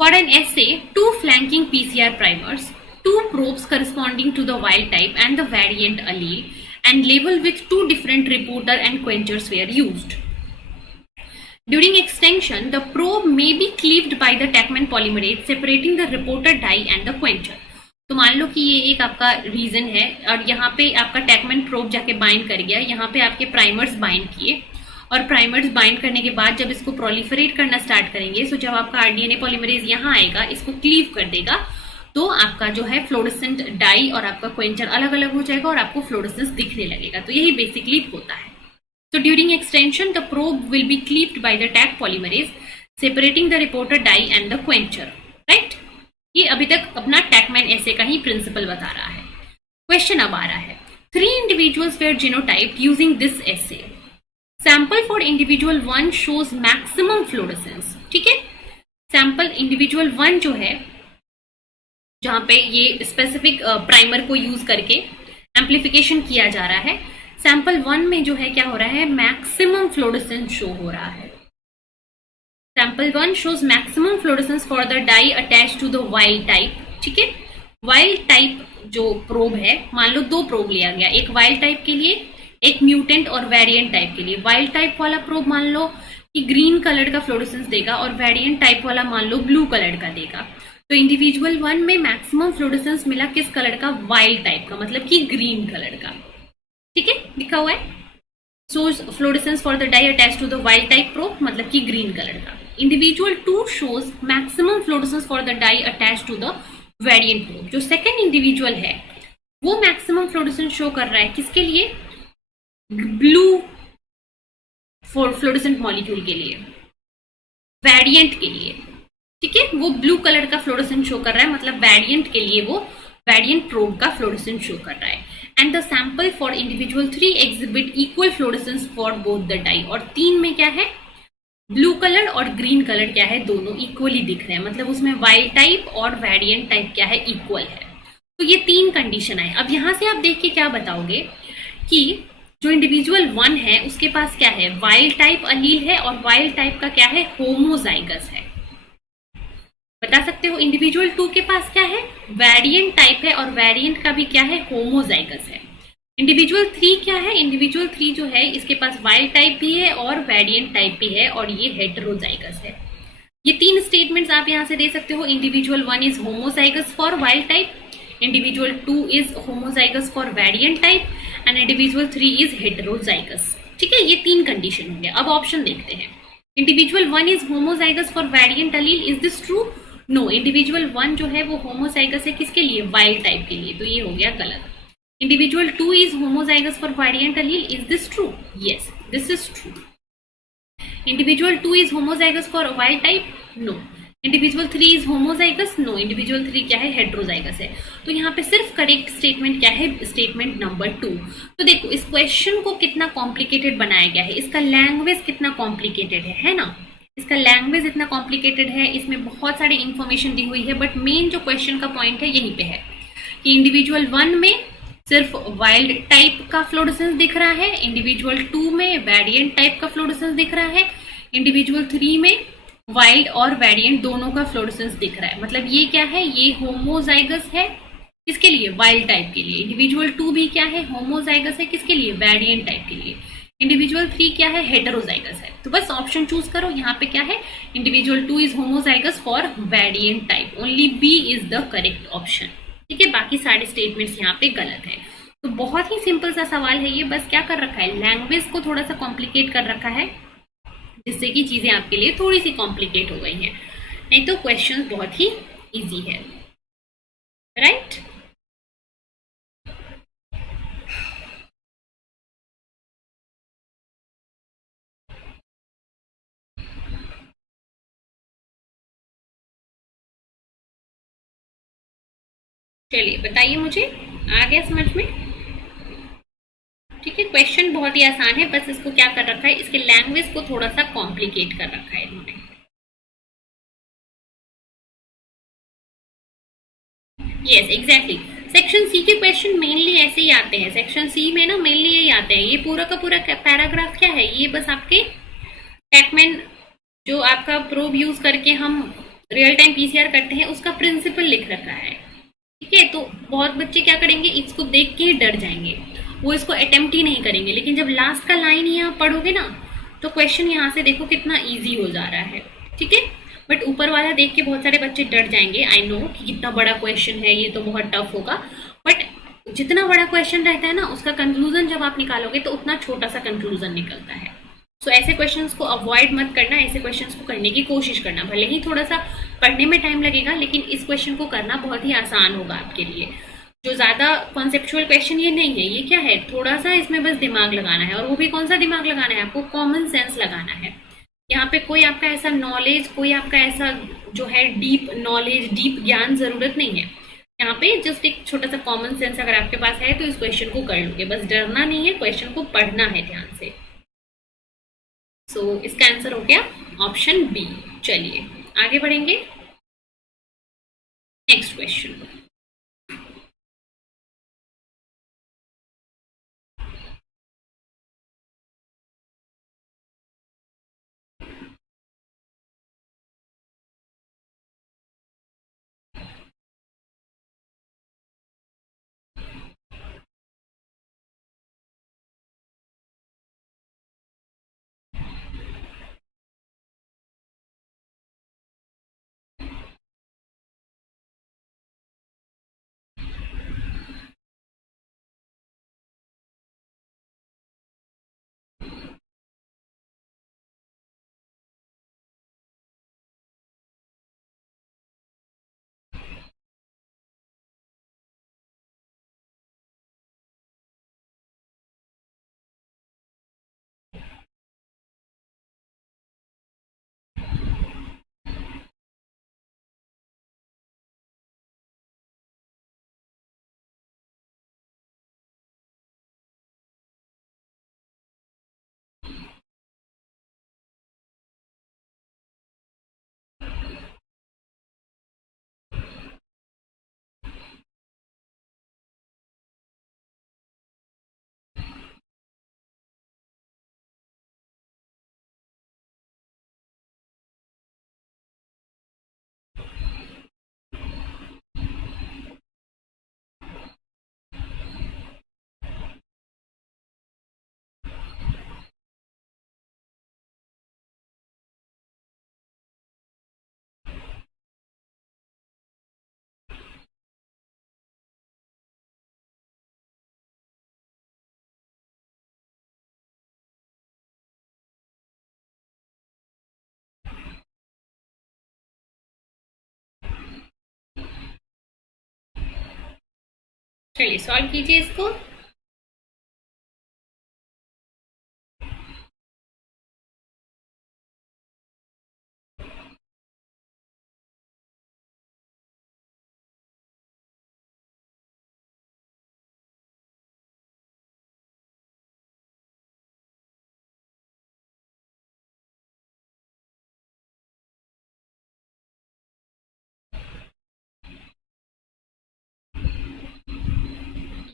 for an assay, 2 flanking PCR primers, 2 probes corresponding to the wild type and the variant allele, and labeled with 2 different reporter and quenchers were used. During extension, the probe may be cleaved by the Tachman polymerase, separating the reporter dye and the quencher. तो मान लो कि ये एक आपका reason है और यहाँ पे आपका टैकमैन प्रोब जाके बाइंड कर गया, यहाँ पे आपके प्राइमर्स बाइंड किए और प्राइमर्स बाइंड करने के बाद जब इसको प्रोलिफरेट करना स्टार्ट करेंगे तो जब आपका आरडीएनए पॉलीमरेज यहाँ आएगा, इसको क्लीव कर देगा, तो आपका जो है फ्लोरेसेंट डाई और आपका क्वेंचर अलग अलग हो जाएगा और आपको फ्लोरेसेंस दिखने लगेगा। तो यही बेसिकली होता है। तो during extension the probe will be cleaved by the Taq polymerase separating the reporter dye and the quencher. Right, ये अभी तक अपना टैकमैन ऐसे का ही प्रिंसिपल बता रहा है। क्वेश्चन अब आ रहा है, 3 individuals were genotyped using this assay. Sample for individual 1 shows maximum fluorescence. ठीक है, सैंपल इंडिविजुअल 1 जो है जहां पे ये स्पेसिफिक प्राइमर को यूज करके एम्प्लीफिकेशन किया जा रहा है, सैंपल 1 में जो है क्या हो रहा है, मैक्सिमम फ्लोरेसेंस शो हो रहा है। Sample 1 shows maximum fluorescence for the dye attached to the wild type. ठीक है, wild type जो प्रोब है, मान लो 2 प्रोब लिया गया, एक wild type के लिए, एक म्यूटेंट और वेरिएंट टाइप के लिए। wild type वाला प्रोब मान लो कि ग्रीन कलर का फ्लोरेसेंस देगा और वेरिएंट टाइप वाला मान लो ब्लू कलर का देगा। तो इंडिविजुअल 1 में मैक्सिमम फ्लोरेसेंस मिला किस कलर का, वाइल्ड टाइप का, मतलब कि ग्रीन कलर का। ठीक है, लिखा हुआ है shows fluorescence for the dye attached to the wild type probe, मतलब कि ग्रीन कलर का। Individual 2 shows maximum fluorescence for the dye attached to the variant probe. जो सेकेंड इंडिविजुअल है वो मैक्सिमम फ्लोरेसेंस शो कर रहा है किसके लिए, ब्लू फ्लोरेसेंट मॉलिक्यूल के लिए, वेरिएंट के लिए। ठीक है, वो ब्लू कलर का फ्लोरेसेंस शो कर रहा है, मतलब वेरिएंट के लिए वो वेरिएंट प्रोब का फ्लोरेसेंस शो कर रहा है। And the sample for individual 3 exhibit equal fluorescence for both the dye. और 3 में क्या है, ब्लू कलर और ग्रीन कलर क्या है, दोनों इक्वली दिख रहे हैं, मतलब उसमें वाइल्ड टाइप और वेरिएंट टाइप क्या है, इक्वल है। तो ये तीन कंडीशन आए। अब यहां से आप देख के क्या बताओगे कि जो इंडिविजुअल 1 है उसके पास क्या है, वाइल्ड टाइप अलील है, और वाइल्ड टाइप का क्या है, होमोजाइगस है। बता सकते हो इंडिविजुअल 2 के पास क्या है, वेरिएंट टाइप है, और वेरिएंट का भी क्या है, होमोजाइगस है। इंडिविजुअल 3 क्या है, इंडिविजुअल 3 जो है इसके पास वाइल्ड टाइप भी है और वेरिएंट टाइप भी है, और ये हेटेरोजाइगस है। ये तीन स्टेटमेंट्स आप यहां से दे सकते हो। Individual 1 is homozygous for wild type, individual 2 is homozygous for variant type, and individual 3 is heterozygous. ठीक है, ये तीन कंडीशन हो गया। अब ऑप्शन देखते हैं। Individual 1 is homozygous for variant allele, is this true? No, individual 1 जो है वो होमोजाइगस है किसके लिए, वाइल्ड टाइप के लिए, तो ये हो गया गलत। Individual 2 is homozygous for variant allele, is this true? Yes, this is true. Individual 2 is homozygous for wild type, no. Individual 3 is homozygous, no. Individual 3 क्या है, हेटेरोजाइगस है। तो यहाँ पे सिर्फ करेक्ट स्टेटमेंट क्या है, स्टेटमेंट नंबर 2। तो देखो इस क्वेश्चन को कितना कॉम्प्लिकेटेड बनाया गया है, इसका लैंग्वेज कितना कॉम्प्लिकेटेड है ना, इसका लैंग्वेज इतना कॉम्प्लिकेटेड है, इसमें बहुत सारी इंफॉर्मेशन दी हुई है, बट मेन जो क्वेश्चन का पॉइंट है यहीं पे है कि इंडिविजुअल 1 में सिर्फ वाइल्ड टाइप का फ्लोरेसेंस दिख रहा है, इंडिविजुअल 2 में वेरिएंट टाइप का फ्लोरेसेंस दिख रहा है, इंडिविजुअल 3 में वाइल्ड और वेरिएंट दोनों का फ्लोरेसेंस दिख रहा है। मतलब ये क्या है, ये होमोजाइगस है किसके लिए, वाइल्ड टाइप के लिए। इंडिविजुअल 2 भी क्या है, होमोजाइगस है किसके लिए, वेरिएंट टाइप के लिए। इंडिविजुअल 3 क्या है, हेटेरोजाइगस है। तो बस ऑप्शन चूज करो, यहाँ पे क्या है, individual 2 is homozygous for variant type, only B is the correct option. ठीक है, बाकी सारे स्टेटमेंट्स यहाँ पे गलत है। तो बहुत ही सिंपल सा सवाल है ये, बस क्या कर रखा है, लैंग्वेज को थोड़ा सा कॉम्प्लिकेट कर रखा है, जिससे कि चीजें आपके लिए थोड़ी सी कॉम्प्लिकेट हो गई हैं। नहीं तो क्वेश्चन बहुत ही इजी है, राइट? चलिए बताइए मुझे, आ गया समझ में? ठीक है, क्वेश्चन बहुत ही आसान है, बस इसको क्या कर रखा है, इसके लैंग्वेज को थोड़ा सा कॉम्प्लिकेट कर रखा है इन्होंने। यस एग्जैक्टली, सेक्शन सी के क्वेश्चन मेनली ऐसे ही आते हैं। सेक्शन सी में ना मेनली यही आते हैं। ये पूरा का पूरा पैराग्राफ क्या है, ये बस आपके टैकमैन जो आपका प्रोब यूज करके हम रियल टाइम पीसीआर करते हैं उसका प्रिंसिपल लिख रखा है। ठीक है, तो बहुत बच्चे क्या करेंगे, इसको देख के ही डर जाएंगे, वो इसको अटेम्प्ट ही नहीं करेंगे। लेकिन जब लास्ट का लाइन यहाँ पढ़ोगे ना, तो क्वेश्चन यहाँ से देखो कितना ईजी हो जा रहा है। ठीक है, बट ऊपर वाला देख के बहुत सारे बच्चे डर जाएंगे। आई नो कि कितना बड़ा क्वेश्चन है, ये तो बहुत टफ होगा, बट जितना बड़ा क्वेश्चन रहता है ना, उसका कंक्लूजन जब आप निकालोगे तो उतना छोटा सा कंक्लूजन निकलता है। सो ऐसे क्वेश्चंस को अवॉइड मत करना, ऐसे क्वेश्चंस को करने की कोशिश करना। भले ही थोड़ा सा पढ़ने में टाइम लगेगा, लेकिन इस क्वेश्चन को करना बहुत ही आसान होगा आपके लिए। जो ज्यादा कॉन्सेप्चुअल क्वेश्चन ये नहीं है, ये क्या है, थोड़ा सा इसमें बस दिमाग लगाना है, और वो भी कौन सा दिमाग लगाना है, आपको कॉमन सेंस लगाना है। यहाँ पे कोई आपका ऐसा नॉलेज, कोई आपका ऐसा जो है डीप नॉलेज, डीप ज्ञान जरूरत नहीं है। यहाँ पे जस्ट एक छोटा सा कॉमन सेंस अगर आपके पास है तो इस क्वेश्चन को कर लोगे, बस डरना नहीं है, क्वेश्चन को पढ़ना है ध्यान से। सो इसका आंसर हो गया ऑप्शन बी। चलिए आगे बढ़ेंगे, नेक्स्ट क्वेश्चन। चलिए सॉल्व कीजिए इसको।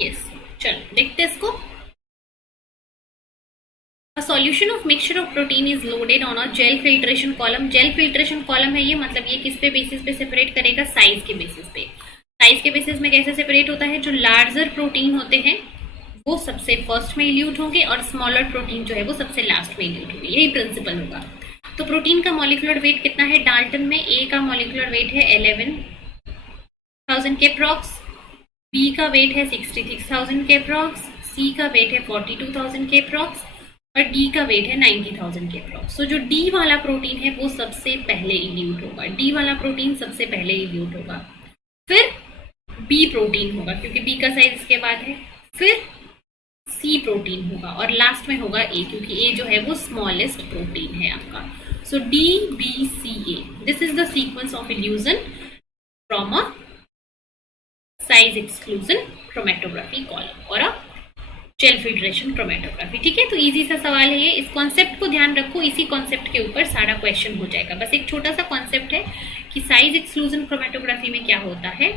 यस, चलो देखते हैं इसको। A solution of mixture of protein is loaded on a gel filtration column. Gel filtration column है ये, मतलब ये किस पे बेसिस पे सेपरेट करेगा? साइज के बेसिस पे। साइज के बेसिस में कैसे सेपरेट होता है? जो लार्जर प्रोटीन होते हैं वो सबसे फर्स्ट में इल्यूट होंगे और स्मॉलर प्रोटीन जो है वो सबसे लास्ट में इल्यूट होंगे। यही प्रिंसिपल होगा। तो प्रोटीन का मॉलिक्यूलर वेट कितना है डाल्टन में? ए का मॉलिक्यूलर वेट है 11,000 के अप्रॉक्स, बी का वेट है 66,000 के अप्रॉक्स, सी का वेट है 42,000 के अप्रॉक्स और डी का वेट है 90,000 के अप्रॉक्स। तो जो डी वाला प्रोटीन है वो सबसे पहले इल्यूट होगा। डी वाला प्रोटीन सबसे पहले इल्यूट होगा, फिर बी प्रोटीन होगा क्योंकि बी का साइज इसके बाद है, फिर सी प्रोटीन होगा और लास्ट में होगा ए क्योंकि ए जो है वो स्मॉलेस्ट प्रोटीन है आपका। So D B C A, this is the sequence of elution from a size exclusion chromatography column और अ जेल फिल्ट्रेशन क्रोमेटोग्राफी। ठीक है, तो इजी सा सवाल है ये। इस कॉन्सेप्ट को ध्यान रखो, इसी कॉन्सेप्ट के ऊपर सारा क्वेश्चन हो जाएगा। बस एक छोटा सा कॉन्सेप्ट है कि साइज एक्सक्लूजन क्रोमेटोग्राफी में क्या होता है।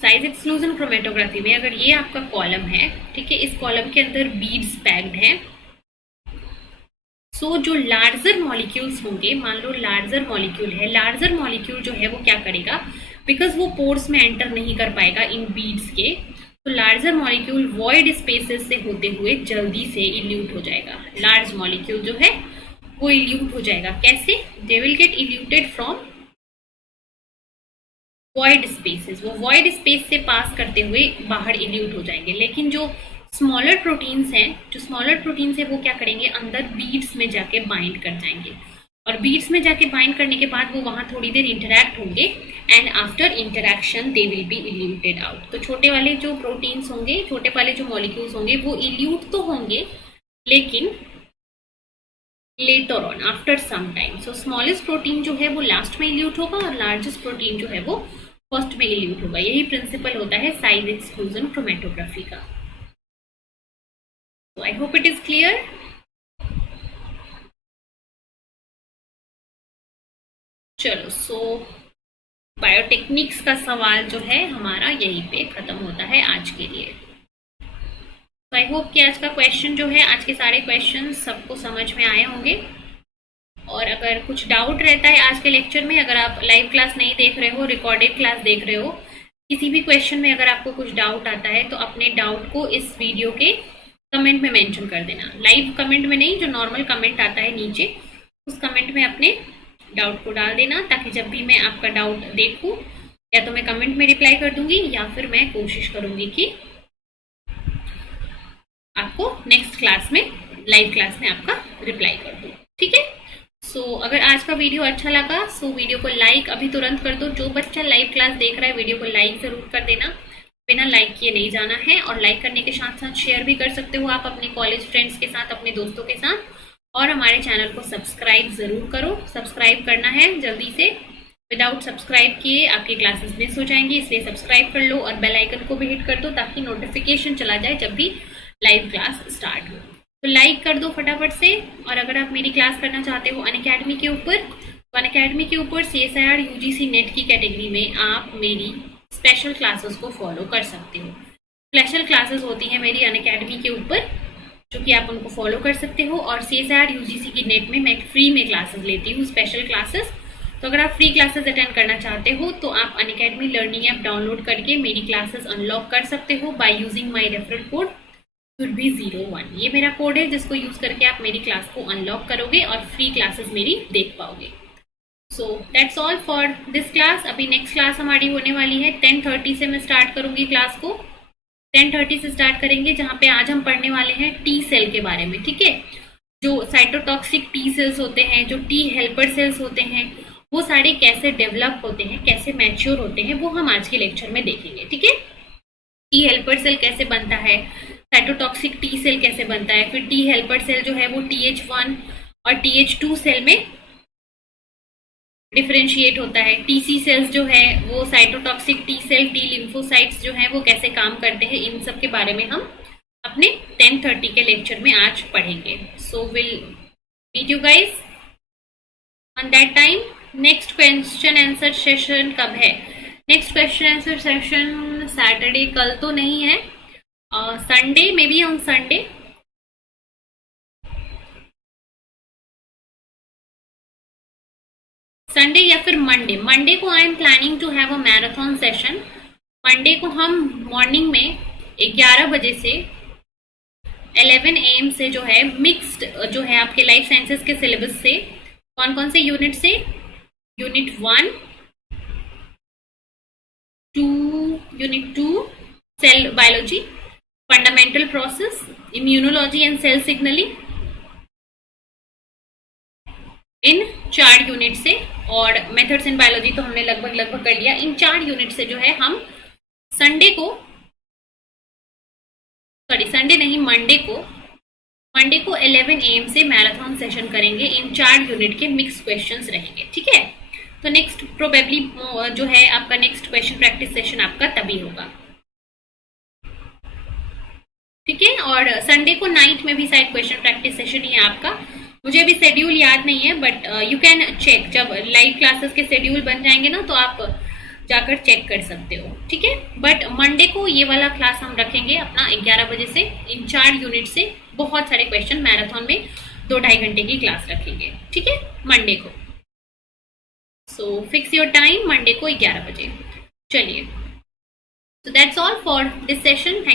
साइज एक्सक्लूजन क्रोमेटोग्राफी में अगर ये आपका कॉलम है, ठीक है, इस कॉलम के अंदर बीड्स पैक्ड हैं, सो जो लार्जर मॉलिक्यूल्स होंगे, मान लो लार्जर मॉलिक्यूल है, लार्जर मॉलिक्यूल जो है वो क्या करेगा, बिकॉज वो पोर्स में एंटर नहीं कर पाएगा इन बीड्स के, तो लार्जर मॉलिक्यूल वॉइड स्पेसेस से होते हुए जल्दी से इल्यूट हो जाएगा। लार्ज मॉलिक्यूल जो है वो इल्यूट हो जाएगा। कैसे? They will get eluted from void spaces, वो वॉइड स्पेस से पास करते हुए बाहर इल्यूट हो जाएंगे। लेकिन जो स्मॉलर प्रोटीन्स हैं, जो स्मॉलर प्रोटीन्स है वो क्या करेंगे, अंदर बीड्स में जाके बाइंड कर जाएंगे और बीड्स में जाके बाइंड करने के बाद वो वहां थोड़ी देर इंटरैक्ट होंगे and after interaction they will be eluted out. तो छोटे वाले जो प्रोटीन्स होंगे, छोटे वाले जो मॉलिक्यूल्स होंगे वो इल्यूट तो होंगे लेकिन later on after some time. So smallest protein जो है वो लास्ट में इल्यूट होगा और लार्जेस्ट प्रोटीन जो है वो फर्स्ट में इल्यूट होगा। यही प्रिंसिपल होता है साइज एक्सक्लूजन क्रोमेटोग्राफी का। So I hope it is clear. चलो, सो बायोटेक्निक्स का सवाल जो है हमारा यहीं पे खत्म होता है आज के लिए। तो आई होप कि आज का क्वेश्चन जो है, आज के सारे क्वेश्चन सबको समझ में आए होंगे। और अगर कुछ डाउट रहता है आज के लेक्चर में, अगर आप लाइव क्लास नहीं देख रहे हो, रिकॉर्डेड क्लास देख रहे हो, किसी भी क्वेश्चन में अगर आपको कुछ डाउट आता है तो अपने डाउट को इस वीडियो के कमेंट में मेंशन कर देना। लाइव कमेंट में नहीं, जो नॉर्मल कमेंट आता है नीचे, उस कमेंट में अपने डाउट को डाल देना, ताकि जब भी मैं आपका डाउट देखूं या तो मैं कमेंट में रिप्लाई कर दूंगी या फिर मैं कोशिश करूंगी कि आपको नेक्स्ट क्लास में, लाइव क्लास में आपका रिप्लाई कर दूं। ठीक है, सो अगर आज का वीडियो अच्छा लगा सो वीडियो को लाइक अभी तुरंत कर दो। जो बच्चा लाइव क्लास देख रहा है वीडियो को लाइक जरूर कर देना, बिना लाइक किए नहीं जाना है। और लाइक करने के साथ साथ शेयर भी कर सकते हो आप अपने कॉलेज फ्रेंड्स के साथ, अपने दोस्तों के साथ। और हमारे चैनल को सब्सक्राइब जरूर करो, सब्सक्राइब करना है जल्दी से। विदाउट सब्सक्राइब किए आपकी क्लासेस मिस हो जाएंगी, इसलिए सब्सक्राइब कर लो और बेल आइकन को भी हिट कर दो ताकि नोटिफिकेशन चला जाए जब भी लाइव क्लास स्टार्ट हो। तो लाइक कर दो फटाफट से। और अगर आप मेरी क्लास करना चाहते हो अनअकैडमी के ऊपर, तो अनअकैडमी के ऊपर CSIR UGC नेट की कैटेगरी में आप मेरी स्पेशल क्लासेस को फॉलो कर सकते हो। स्पेशल क्लासेस होती हैं मेरी अनअकैडमी के ऊपर, जो कि आप उनको फॉलो कर सकते हो। और CSIR UGC की नेट में मैं फ्री में क्लासेस लेती हूँ, स्पेशल क्लासेस। तो अगर आप फ्री क्लासेस अटेंड करना चाहते हो तो आप अनअकैडमी लर्निंग ऐप डाउनलोड करके मेरी क्लासेस अनलॉक कर सकते हो by using my referral code सुरभि01। ये मेरा कोड है जिसको यूज करके आप मेरी क्लास को अनलॉक करोगे और फ्री क्लासेस मेरी देख पाओगे। So that's all for this class. अभी नेक्स्ट क्लास हमारी होने वाली है 10:30 से मैं स्टार्ट करूंगी क्लास को। 10:30 से स्टार्ट करेंगे, जहाँ पे आज हम पढ़ने वाले हैं टी सेल के बारे में। ठीक है, जो साइटोटॉक्सिक टी सेल्स होते हैं, जो टी हेल्पर सेल्स होते हैं, वो सारे कैसे डेवलप होते हैं, कैसे मैच्योर होते हैं, वो हम आज के लेक्चर में देखेंगे। ठीक है, टी हेल्पर सेल कैसे बनता है, साइटोटॉक्सिक टी सेल कैसे बनता है, फिर टी हेल्पर सेल जो है वो TH1 और TH2 सेल में डिफरेंशिएट होता है। टीसी सेल्स जो है वो cytotoxic T cell, T lymphocytes जो है वो कैसे काम करते हैं, इन सब के बारे में हम अपने 10:30 के लेक्चर में आज पढ़ेंगे। So will meet you guys on that time. Next question answer session कब है? Next question answer session Saturday, कल तो नहीं है, संडे, मे बी ऑन संडे। संडे या फिर मंडे। मंडे को I am planning to have a marathon session. Monday को हम मॉर्निंग में 11 बजे से 11 AM से जो है मिक्स्ड जो है आपके लाइफ साइंसेस के सिलेबस से, कौन कौन से यूनिट से, unit 1, 2 cell biology, fundamental process, immunology and cell signalling, इन 4 यूनिट से, और मेथड्स इन बायोलॉजी तो हमने लगभग कर लिया। इन 4 यूनिट से जो है हम संडे को, सॉरी संडे नहीं, मंडे को 11 AM से मैराथन सेशन करेंगे। इन 4 यूनिट के मिक्स क्वेश्चंस रहेंगे। ठीक है, तो नेक्स्ट प्रोबेबली जो है आपका नेक्स्ट क्वेश्चन प्रैक्टिस सेशन आपका तभी होगा। ठीक है, और संडे को नाइट में भी शायद क्वेश्चन प्रैक्टिस सेशन ही है आपका। मुझे अभी शेड्यूल याद नहीं है, बट यू कैन चेक, जब लाइव क्लासेस के शेड्यूल बन जाएंगे ना तो आप जाकर चेक कर सकते हो। ठीक है, बट मंडे को ये वाला क्लास हम रखेंगे अपना 11 बजे से। इन 4 यूनिट से बहुत सारे क्वेश्चन मैराथन में 2-2.5 घंटे की क्लास रखेंगे। ठीक है, मंडे को। So fix your time, Monday को 11 बजे। चलिए, so that's all for this session. Thank